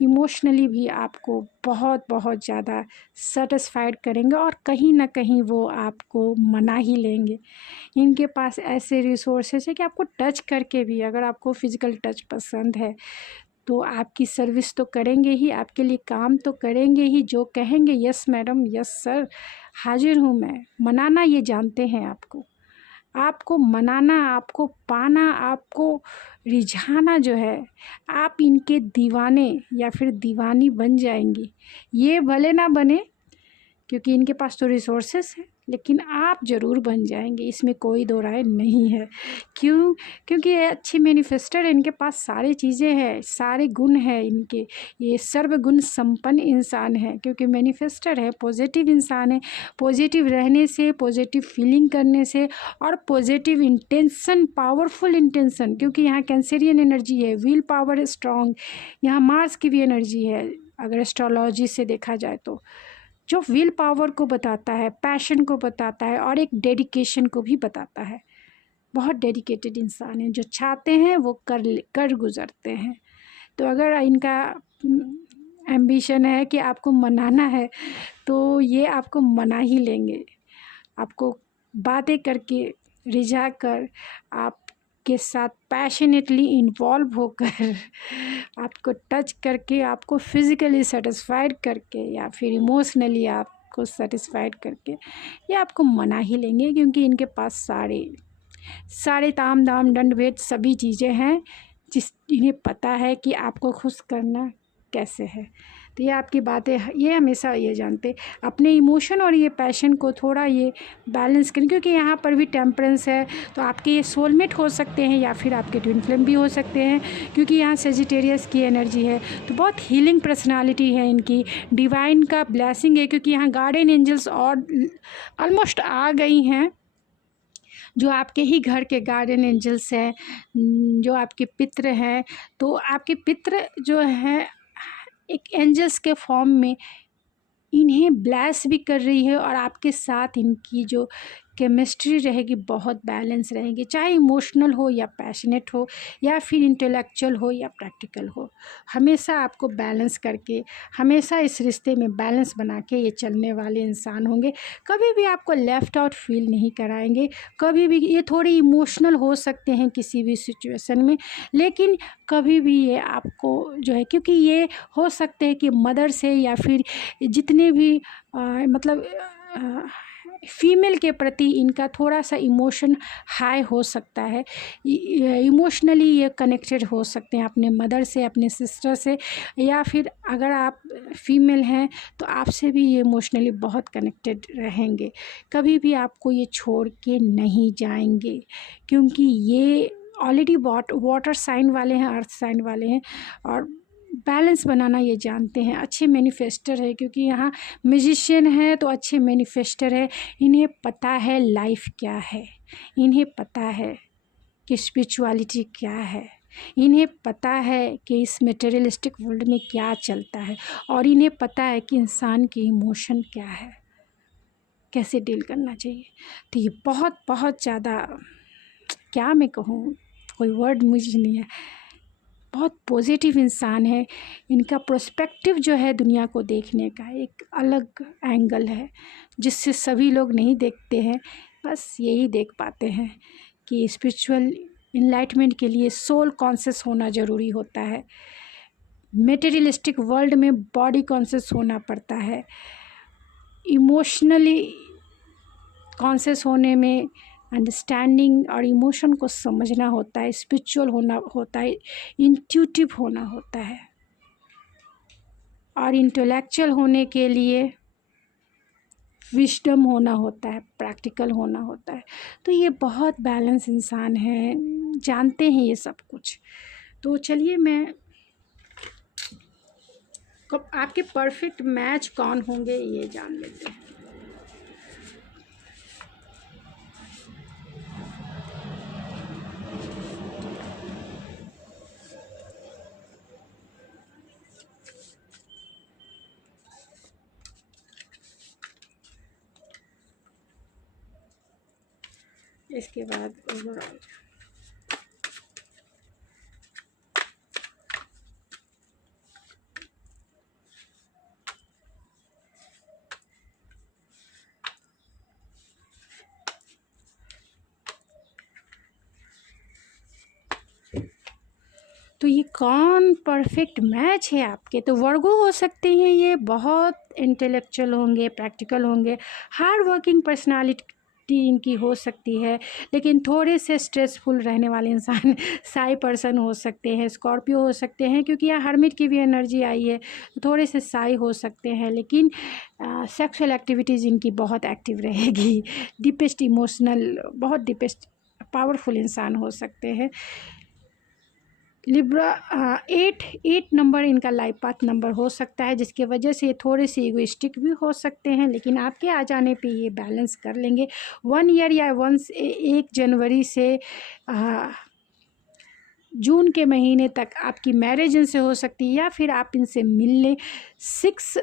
इमोशनली भी आपको बहुत बहुत ज़्यादा सेटिस्फाइड करेंगे और कहीं ना कहीं वो आपको मना ही लेंगे। इनके पास ऐसे रिसोर्सेज है कि आपको टच करके भी, अगर आपको फिज़िकल टच पसंद है तो आपकी सर्विस तो करेंगे ही, आपके लिए काम तो करेंगे ही, जो कहेंगे यस मैडम, यस सर, हाजिर हूँ मैं। मनाना ये जानते हैं आपको मनाना, आपको पाना, आपको रिझाना जो है, आप इनके दीवाने या फिर दीवानी बन जाएंगी। ये भले ना बने क्योंकि इनके पास तो रिसोर्सेस है, लेकिन आप ज़रूर बन जाएंगे, इसमें कोई दो राय नहीं है। क्यों? क्योंकि ये अच्छी मैनिफेस्टर है, इनके पास सारी चीज़ें हैं, सारे गुण हैं इनके, ये सर्वगुण संपन्न इंसान है क्योंकि मैनिफेस्टर है, पॉजिटिव इंसान है। पॉजिटिव रहने से, पॉजिटिव फीलिंग करने से और पॉजिटिव इंटेंशन, पावरफुल इंटेंशन, क्योंकि यहाँ कैंसेरियन एनर्जी है, विल पावर स्ट्रॉन्ग, यहाँ मार्स की भी एनर्जी है अगर एस्ट्रोलॉजी से देखा जाए तो, जो विल पावर को बताता है, पैशन को बताता है और एक डेडिकेशन को भी बताता है। बहुत डेडिकेटेड इंसान है, जो चाहते हैं वो कर गुजरते हैं। तो अगर इनका एम्बिशन है कि आपको मनाना है तो ये आपको मना ही लेंगे। आपको बातें करके, रिझा कर, आपके साथ पैशनेटली इन्वॉल्व होकर, आपको टच करके, आपको फिज़िकली सेटिस्फाइड करके या फिर इमोशनली आपको सेटिस्फाइड करके ये आपको मना ही लेंगे, क्योंकि इनके पास सारे ताम दाम दंड भेद सभी चीज़ें हैं इन्हें पता है कि आपको खुश करना कैसे है। तो ये आपकी बातें, ये हमेशा ये जानते अपने इमोशन और ये पैशन को थोड़ा ये बैलेंस करें, क्योंकि यहाँ पर भी टेम्परेंस है, तो आपके ये सोलमेट हो सकते हैं या फिर आपके ट्विन फ्लेम भी हो सकते हैं, क्योंकि यहाँ सेजिटेरियस की एनर्जी है। तो बहुत हीलिंग पर्सनालिटी है इनकी, डिवाइन का ब्लेसिंग है, क्योंकि यहाँ गार्डियन एंजल्स और ऑलमोस्ट आ गई हैं, जो आपके ही घर के गार्डियन एंजल्स हैं, जो आपके पितृ हैं। तो आपके पितृ जो हैं एक एंजल्स के फॉर्म में इन्हें ब्लेस भी कर रही है, और आपके साथ इनकी जो केमिस्ट्री रहेगी बहुत बैलेंस रहेगी, चाहे इमोशनल हो या पैशनेट हो या फिर इंटेलेक्चुअल हो या प्रैक्टिकल हो, हमेशा आपको बैलेंस करके, हमेशा इस रिश्ते में बैलेंस बना के ये चलने वाले इंसान होंगे। कभी भी आपको लेफ़्ट आउट फील नहीं कराएंगे, कभी भी। ये थोड़ी इमोशनल हो सकते हैं किसी भी सिचुएशन में, लेकिन कभी भी ये आपको जो है, क्योंकि ये हो सकते हैं कि मदर से या फिर जितने भी मतलब फीमेल के प्रति इनका थोड़ा सा इमोशन हाई हो सकता है, इमोशनली ये कनेक्टेड हो सकते हैं अपने मदर से, अपने सिस्टर से, या फिर अगर आप फीमेल हैं तो आपसे भी ये इमोशनली बहुत कनेक्टेड रहेंगे। कभी भी आपको ये छोड़ के नहीं जाएंगे, क्योंकि ये ऑलरेडी वाटर साइन वाले हैं, अर्थ साइन वाले हैं, और बैलेंस बनाना ये जानते हैं। अच्छे मैनिफेस्टर है, क्योंकि यहाँ म्यूजिशियन है तो अच्छे मैनिफेस्टर है। इन्हें पता है लाइफ क्या है, इन्हें पता है कि स्पिरिचुअलिटी क्या है, इन्हें पता है कि इस मटेरियलिस्टिक वर्ल्ड में क्या चलता है, और इन्हें पता है कि इंसान की इमोशन क्या है, कैसे डील करना चाहिए। तो ये बहुत बहुत ज़्यादा, क्या मैं कहूँ, कोई वर्ड मुझे नहीं है, बहुत पॉजिटिव इंसान है। इनका पर्सपेक्टिव जो है दुनिया को देखने का एक अलग एंगल है, जिससे सभी लोग नहीं देखते हैं, बस यही देख पाते हैं कि स्पिरिचुअल इनलाइटमेंट के लिए सोल कॉन्शियस होना ज़रूरी होता है। मटेरियलिस्टिक वर्ल्ड में बॉडी कॉन्शियस होना पड़ता है, इमोशनली कॉन्शियस होने में अंडरस्टैंडिंग और इमोशन को समझना होता है, स्पिरिचुअल होना होता है, इंट्यूटिव होना होता है, और इंटेलेक्चुअल होने के लिए विजडम होना होता है, प्रैक्टिकल होना होता है। तो ये बहुत बैलेंस इंसान है, जानते हैं ये सब कुछ। तो चलिए मैं कब आपके परफेक्ट मैच कौन होंगे ये जान लेते हैं। इसके बाद ओवरऑल तो ये कौन परफेक्ट मैच है आपके, तो वर्गो हो सकते हैं। ये बहुत इंटेलेक्चुअल होंगे, प्रैक्टिकल होंगे, हार्ड वर्किंग पर्सनालिटी इनकी हो सकती है, लेकिन थोड़े से स्ट्रेसफुल रहने वाले इंसान साई पर्सन हो सकते हैं, स्कॉर्पियो हो सकते हैं, क्योंकि यहाँ हर्मिट की भी एनर्जी आई है, तो थोड़े से साई हो सकते हैं, लेकिन सेक्सुअल एक्टिविटीज़ इनकी बहुत एक्टिव रहेगी। डीपेस्ट इमोशनल, बहुत डीपेस्ट पावरफुल इंसान हो सकते हैं। लिब्रा 8 नंबर इनका लाइफ पाथ नंबर हो सकता है, जिसकी वजह से ये थोड़े से इगोइस्टिक भी हो सकते हैं, लेकिन आपके आ जाने पे ये बैलेंस कर लेंगे। 1 ईयर या 1 जनवरी से जून के महीने तक आपकी मैरिज इनसे हो सकती है, या फिर आप इनसे मिल लें 6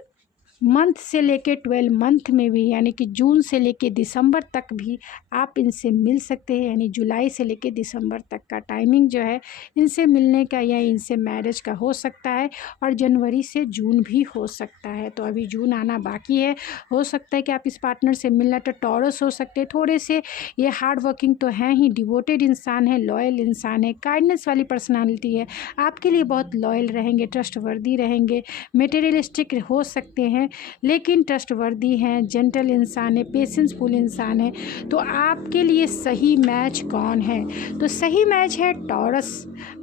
मंथ से लेके 12 मंथ में भी, यानी कि जून से लेके दिसंबर तक भी आप इनसे मिल सकते हैं। यानी जुलाई से लेके दिसंबर तक का टाइमिंग जो है इनसे मिलने का या इनसे मैरिज का हो सकता है, और जनवरी से जून भी हो सकता है। तो अभी जून आना बाकी है, हो सकता है कि आप इस पार्टनर से मिलना, तो टॉरस हो सकते हैं। थोड़े से ये हार्ड वर्किंग तो हैं ही, डिवोटेड इंसान है, लॉयल इंसान है, काइंडनेस वाली पर्सनालिटी है, आपके लिए बहुत लॉयल रहेंगे, ट्रस्टवर्दी रहेंगे, मटेरियलिस्टिक हो सकते हैं, लेकिन ट्रस्टवर्दी हैं, जेंटल इंसान है, पेशेंसफुल इंसान है। तो आपके लिए सही मैच कौन है, तो सही मैच है टॉरस।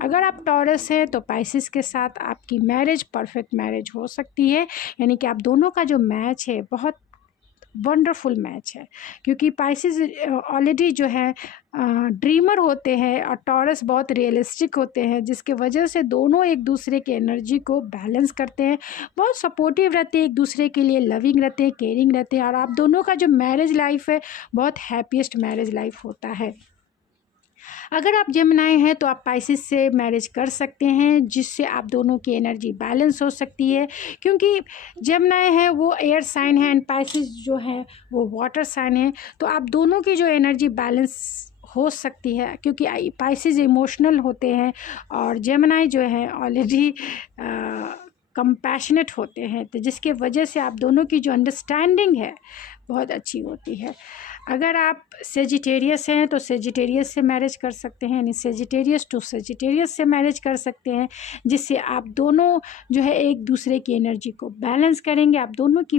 अगर आप टॉरस हैं तो पाइसिस के साथ आपकी मैरिज परफेक्ट मैरिज हो सकती है, यानी कि आप दोनों का जो मैच है बहुत वंडरफुल मैच है, क्योंकि पाइसिस ऑलरेडी जो है ड्रीमर होते हैं और टॉरस बहुत रियलिस्टिक होते हैं, जिसके वजह से दोनों एक दूसरे के एनर्जी को बैलेंस करते हैं, बहुत सपोर्टिव रहते हैं, एक दूसरे के लिए लविंग रहते हैं, केयरिंग रहते हैं, और आप दोनों का जो मैरिज लाइफ है बहुत हैप्पीएस्ट मैरिज लाइफ होता है। अगर आप जेमिनी हैं तो आप पाइसिस से मैरिज कर सकते हैं, जिससे आप दोनों की एनर्जी बैलेंस हो सकती है, क्योंकि जेमिनी है वो एयर साइन है एंड पाइसिस जो है वो वाटर साइन है। तो आप दोनों की जो एनर्जी बैलेंस हो सकती है, क्योंकि पाइसिस इमोशनल होते हैं और जेमिनी जो है ऑलरेडी कंपैशनेट होते हैं, तो जिसके वजह से आप दोनों की जो अंडरस्टैंडिंग है बहुत अच्छी होती है। अगर आप सेजिटेरियस हैं तो सेजिटेरियस से मैरिज कर सकते हैं, यानी सेजिटेरियस टू सेजिटेरियस से मैरिज कर सकते हैं, जिससे आप दोनों जो है एक दूसरे की एनर्जी को बैलेंस करेंगे। आप दोनों की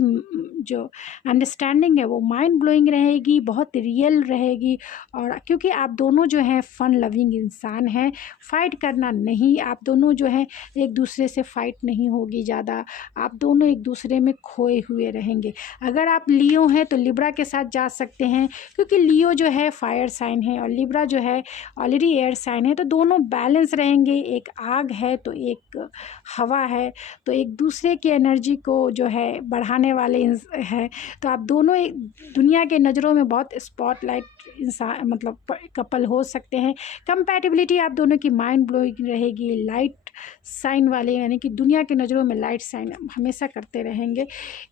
जो अंडरस्टैंडिंग है वो माइंड ब्लोइंग रहेगी, बहुत रियल रहेगी, और क्योंकि आप दोनों जो हैं फ़न लविंग इंसान हैं, फ़ाइट करना नहीं, आप दोनों जो हैं एक दूसरे से फ़ाइट नहीं होगी ज़्यादा, आप दोनों एक दूसरे में खोए हुए रहेंगे। अगर आप लियो हैं तो लिब्रा के साथ जा सकते हैं, क्योंकि लियो जो है फायर साइन है और लिब्रा जो है ऑलरेडी एयर साइन है, तो दोनों बैलेंस रहेंगे। एक आग है तो एक हवा है, तो एक दूसरे की एनर्जी को जो है बढ़ाने वाले है, तो आप दोनों एक दुनिया के नज़रों में बहुत स्पॉटलाइट इंसान मतलब कपल हो सकते हैं। कंपैटिबिलिटी आप दोनों की माइंड ब्लोइंग रहेगी, लाइट साइन वाले, यानी कि दुनिया की नज़रों में लाइट साइन हमेशा करते रहेंगे।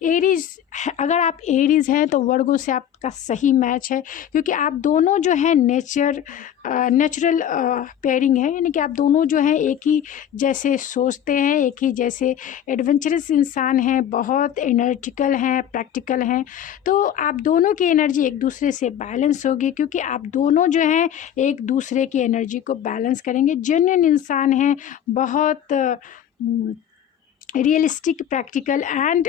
एरीज, अगर आप एरीज हैं तो वर्गो से आपका सही मैच है, क्योंकि आप दोनों जो हैं नेचुरल पेयरिंग है, यानी कि आप दोनों जो हैं एक ही जैसे सोचते हैं, एक ही जैसे एडवेंचरस इंसान हैं, बहुत एनर्जिकल हैं, प्रैक्टिकल हैं। तो आप दोनों की एनर्जी एक दूसरे से बैलेंस होगी, क्योंकि आप दोनों जो हैं एक दूसरे की एनर्जी को बैलेंस करेंगे। जेन्युइन इंसान हैं, बहुत रियलिस्टिक, प्रैक्टिकल एंड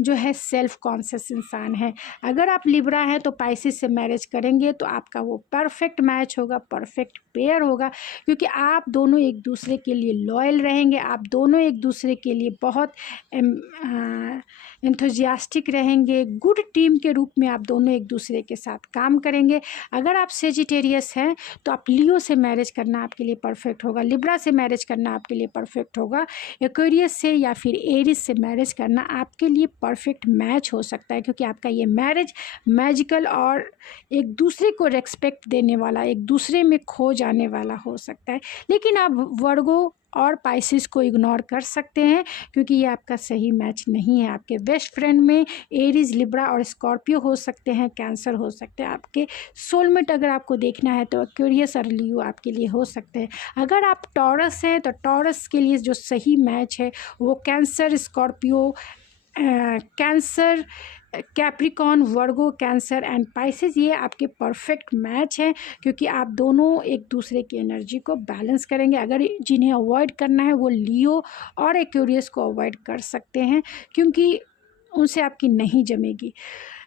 जो है सेल्फ कॉन्शियस इंसान है। अगर आप लिब्रा हैं तो पाइसेस से मैरिज करेंगे तो आपका वो परफेक्ट मैच होगा, परफेक्ट पेयर होगा, क्योंकि आप दोनों एक दूसरे के लिए लॉयल रहेंगे, आप दोनों एक दूसरे के लिए बहुत एंथुजियास्टिक रहेंगे, गुड टीम के रूप में आप दोनों एक दूसरे के साथ काम करेंगे। अगर आप सेजिटेरियस हैं तो आप लियो से मैरिज करना आपके लिए परफेक्ट होगा, लिब्रा से मैरिज करना आपके लिए परफेक्ट होगा, एक्वेरियस से या फिर एरिस से मैरिज करना आपके लिए परफेक्ट मैच हो सकता है, क्योंकि आपका ये मैरिज मैजिकल और एक दूसरे को रेस्पेक्ट देने वाला, एक दूसरे में खो जाने वाला हो सकता है। लेकिन आप वर्गो और पाइसिस को इग्नोर कर सकते हैं, क्योंकि ये आपका सही मैच नहीं है। आपके बेस्ट फ्रेंड में एरीज, लिब्रा और स्कॉर्पियो हो सकते हैं, कैंसर हो सकते हैं। आपके सोलमेट अगर आपको देखना है तो एक्वेरियस और लियो आपके लिए हो सकते हैं। अगर आप टॉरस हैं तो टॉरस के लिए जो सही मैच है वो cancer, Scorpio, cancer, Capricorn, Virgo, cancer and Pisces, ये आपके परफेक्ट मैच हैं, क्योंकि आप दोनों एक दूसरे की एनर्जी को बैलेंस करेंगे। अगर जिन्हें अवॉइड करना है वो लियो और एक्वेरियस को अवॉइड कर सकते हैं, क्योंकि उनसे आपकी नहीं जमेगी।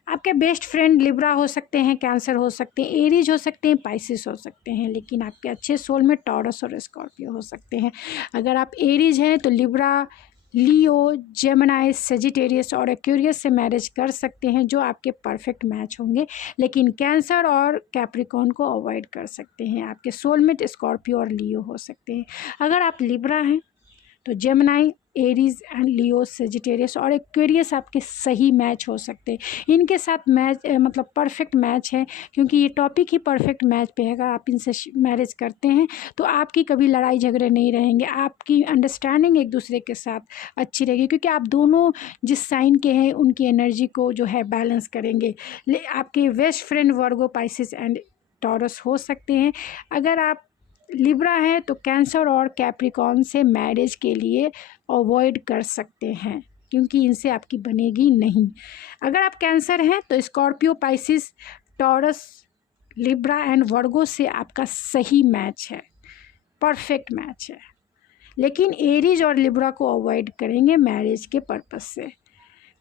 आपके बेस्ट फ्रेंड लिब्रा हो सकते हैं, कैंसर हो सकते हैं, एरीज हो सकते हैं, पाइसिस हो सकते हैं, लेकिन आपके अच्छे सोल में टॉरस और स्कॉर्पियो हो सकते हैं। अगर आप एरीज हैं तो लिब्रा, लियो, जेमिनी, सेजिटेरियस और एक्वेरियस से मैरिज कर सकते हैं, जो आपके परफेक्ट मैच होंगे, लेकिन कैंसर और कैप्रिकॉन को अवॉइड कर सकते हैं। आपके सोलमेट स्कॉर्पियो और लियो हो सकते हैं। अगर आप लिब्रा हैं तो Gemini, Aries and Leo, Sagittarius और एक्वेरियस आपके सही मैच हो सकते हैं। इनके साथ मैच मतलब परफेक्ट मैच है, क्योंकि ये टॉपिक ही परफेक्ट मैच पे है। अगर आप इनसे मैरिज करते हैं तो आपकी कभी लड़ाई झगड़े नहीं रहेंगे, आपकी अंडरस्टैंडिंग एक दूसरे के साथ अच्छी रहेगी, क्योंकि आप दोनों जिस साइन के हैं उनकी एनर्जी को जो है बैलेंस करेंगे। आपके best friend Virgo, Pisces and taurus हो सकते हैं। अगर आप लिब्रा है तो कैंसर और कैप्रिकॉन से मैरिज के लिए अवॉइड कर सकते हैं, क्योंकि इनसे आपकी बनेगी नहीं। अगर आप कैंसर हैं तो Scorpio, Pisces, taurus, Libra and वर्गो से आपका सही मैच है, परफेक्ट मैच है, लेकिन एरीज और लिब्रा को अवॉइड करेंगे मैरिज के पर्पस से।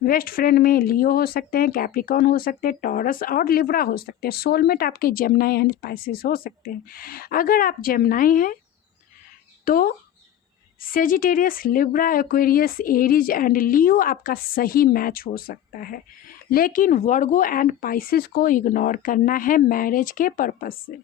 बेस्ट फ्रेंड में लियो हो सकते हैं, कैप्रिकॉन हो सकते हैं, टॉरस और लिब्रा हो सकते हैं। सोलमेट आपके जेमिनी एंड पाइसिस हो सकते हैं। अगर आप जेमिनी हैं तो Sagittarius, Libra, Aquarius, Aries and Leo आपका सही मैच हो सकता है, लेकिन वर्गो एंड पाइसिस को इग्नोर करना है मैरिज के पर्पस से।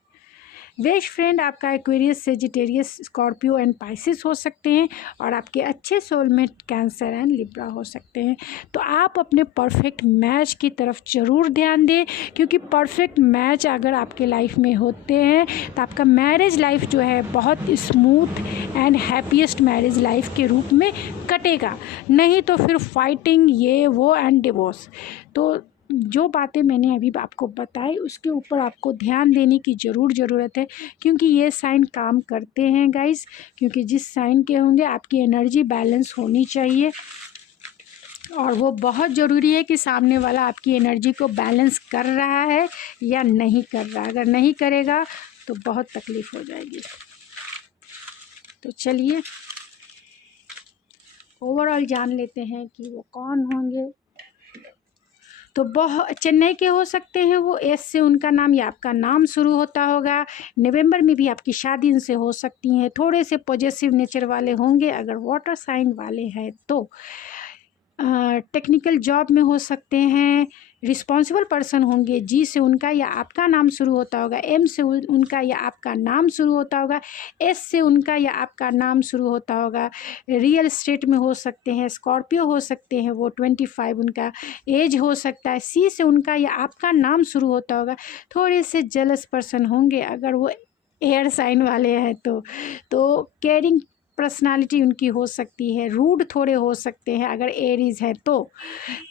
बेस्ट फ्रेंड आपका Aquarius, Sagittarius, Scorpio and Pisces हो सकते हैं, और आपके अच्छे सोलमेट कैंसर एंड लिब्रा हो सकते हैं। तो आप अपने परफेक्ट मैच की तरफ ज़रूर ध्यान दें, क्योंकि परफेक्ट मैच अगर आपके लाइफ में होते हैं तो आपका मैरिज लाइफ जो है बहुत smooth and happiest marriage life के रूप में कटेगा। नहीं तो फिर फाइटिंग, ये वो एंड डिवोर्स। तो जो बातें मैंने अभी आपको बताई उसके ऊपर आपको ध्यान देने की ज़रूरत है, क्योंकि ये साइन काम करते हैं गाइस। क्योंकि जिस साइन के होंगे आपकी एनर्जी बैलेंस होनी चाहिए, और वो बहुत ज़रूरी है कि सामने वाला आपकी एनर्जी को बैलेंस कर रहा है या नहीं कर रहा। अगर नहीं करेगा तो बहुत तकलीफ़ हो जाएगी। तो चलिए ओवरऑल जान लेते हैं कि वो कौन होंगे। तो बहुत चेन्नई के हो सकते हैं वो, एस से उनका नाम या आपका नाम शुरू होता होगा। नवंबर में भी आपकी शादी इनसे हो सकती है। थोड़े से पॉजिटिव नेचर वाले होंगे अगर वाटर साइन वाले हैं तो। टेक्निकल जॉब में हो सकते हैं। रिस्पॉन्सिबल पर्सन होंगे, जी से उनका या आपका नाम शुरू होता होगा, एम से उनका या आपका नाम शुरू होता होगा, एस से उनका या आपका नाम शुरू होता होगा। रियल एस्टेट में हो सकते हैं। स्कॉर्पियो हो सकते हैं वो, 25 उनका एज हो सकता है। सी से उनका या आपका नाम शुरू होता होगा। थोड़े से जेलस पर्सन होंगे अगर वो एयर साइन वाले हैं तो केयरिंग पर्सनालिटी उनकी हो सकती है। रूड थोड़े हो सकते हैं अगर एरीज है तो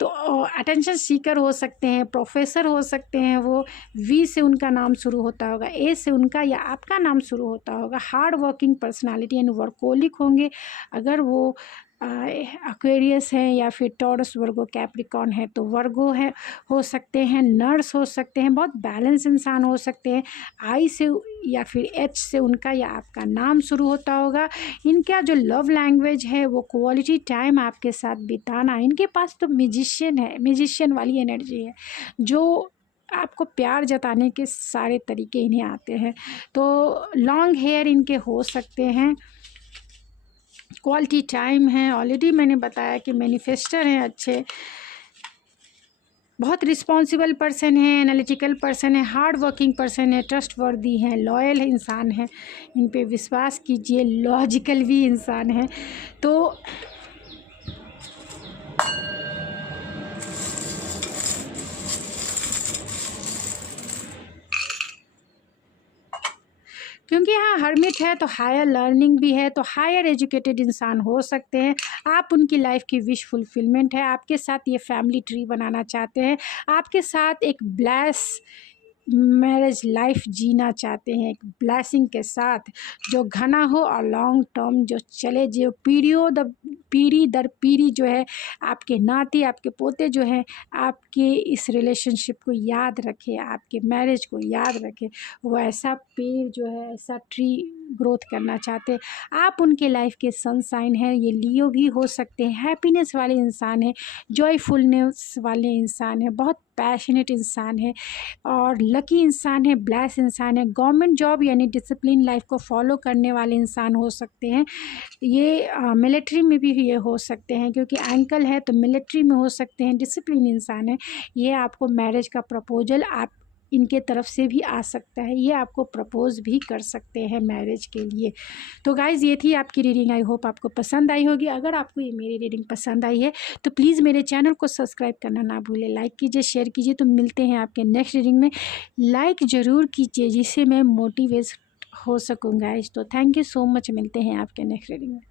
अटेंशन सीकर हो सकते हैं। प्रोफेसर हो सकते हैं वो, वी से उनका नाम शुरू होता होगा, ए से उनका या आपका नाम शुरू होता होगा। Hard working personality and workaholic होंगे अगर वो एक्वेरियस हैं, या फिर टॉरस, वर्गो, कैप्रिकॉन है तो वर्गो है हो सकते हैं। नर्स हो सकते हैं, बहुत बैलेंस इंसान हो सकते हैं। आई से या फिर एच से उनका या आपका नाम शुरू होता होगा। इनका जो लव लैंग्वेज है वो क्वालिटी टाइम आपके साथ बिताना। इनके पास तो म्यूजिशियन है, म्यूजिशियन वाली एनर्जी है, जो आपको प्यार जताने के सारे तरीके इन्हें आते हैं। तो लॉन्ग हेयर इनके हो सकते हैं, क्वालिटी टाइम है, ऑलरेडी मैंने बताया कि मैनिफेस्टर हैं अच्छे, बहुत रिस्पॉन्सिबल पर्सन है, एनालिटिकल पर्सन है, हार्ड वर्किंग पर्सन है, ट्रस्टवर्दी हैं, लॉयल इंसान है, इन पे विश्वास कीजिए, लॉजिकल भी इंसान है। तो क्योंकि यहाँ हर्मिट है तो हायर लर्निंग भी है, तो हायर एजुकेटेड इंसान हो सकते हैं। आप उनकी लाइफ की विश फुलफिलमेंट है, आपके साथ ये फैमिली ट्री बनाना चाहते हैं, आपके साथ एक ब्लेस मैरिज लाइफ जीना चाहते हैं, एक ब्लेसिंग के साथ जो घना हो और लॉन्ग टर्म जो चले, जो पीढ़ी दर पीढ़ी जो है, आपके नाती आपके पोते जो हैं आपके इस रिलेशनशिप को याद रखे, आपके मैरिज को याद रखे, वो ऐसा पेड़ जो है, ऐसा ट्री ग्रोथ करना चाहते हैं। आप उनके लाइफ के सनसाइन हैं। ये लियो भी हो सकते हैं, हैप्पीनेस वाले इंसान हैं, जॉयफुलनेस वाले इंसान हैं, बहुत पैशनेट इंसान है और लकी इंसान है, ब्लेस इंसान है, गवर्नमेंट जॉब यानी डिसिप्लिन लाइफ को फॉलो करने वाले इंसान हो सकते हैं। ये मिलिट्री में भी ये हो सकते हैं, क्योंकि एंकल है तो मिलिट्री में हो सकते हैं, डिसिप्लिन इंसान है। ये आपको मैरिज का प्रपोजल आप इनके तरफ से भी आ सकता है, ये आपको प्रपोज भी कर सकते हैं मैरिज के लिए। तो गाइज़ ये थी आपकी रीडिंग, आई होप आपको पसंद आई होगी। अगर आपको ये मेरी रीडिंग पसंद आई है तो प्लीज़ मेरे चैनल को सब्सक्राइब करना ना भूलें, लाइक कीजिए, शेयर कीजिए। तो मिलते हैं आपके नेक्स्ट रीडिंग में, लाइक ज़रूर कीजिए जिससे मैं मोटिवेट हो सकूँ गाइज़। तो थैंक यू सो मच, मिलते हैं आपके नेक्स्ट रीडिंग में।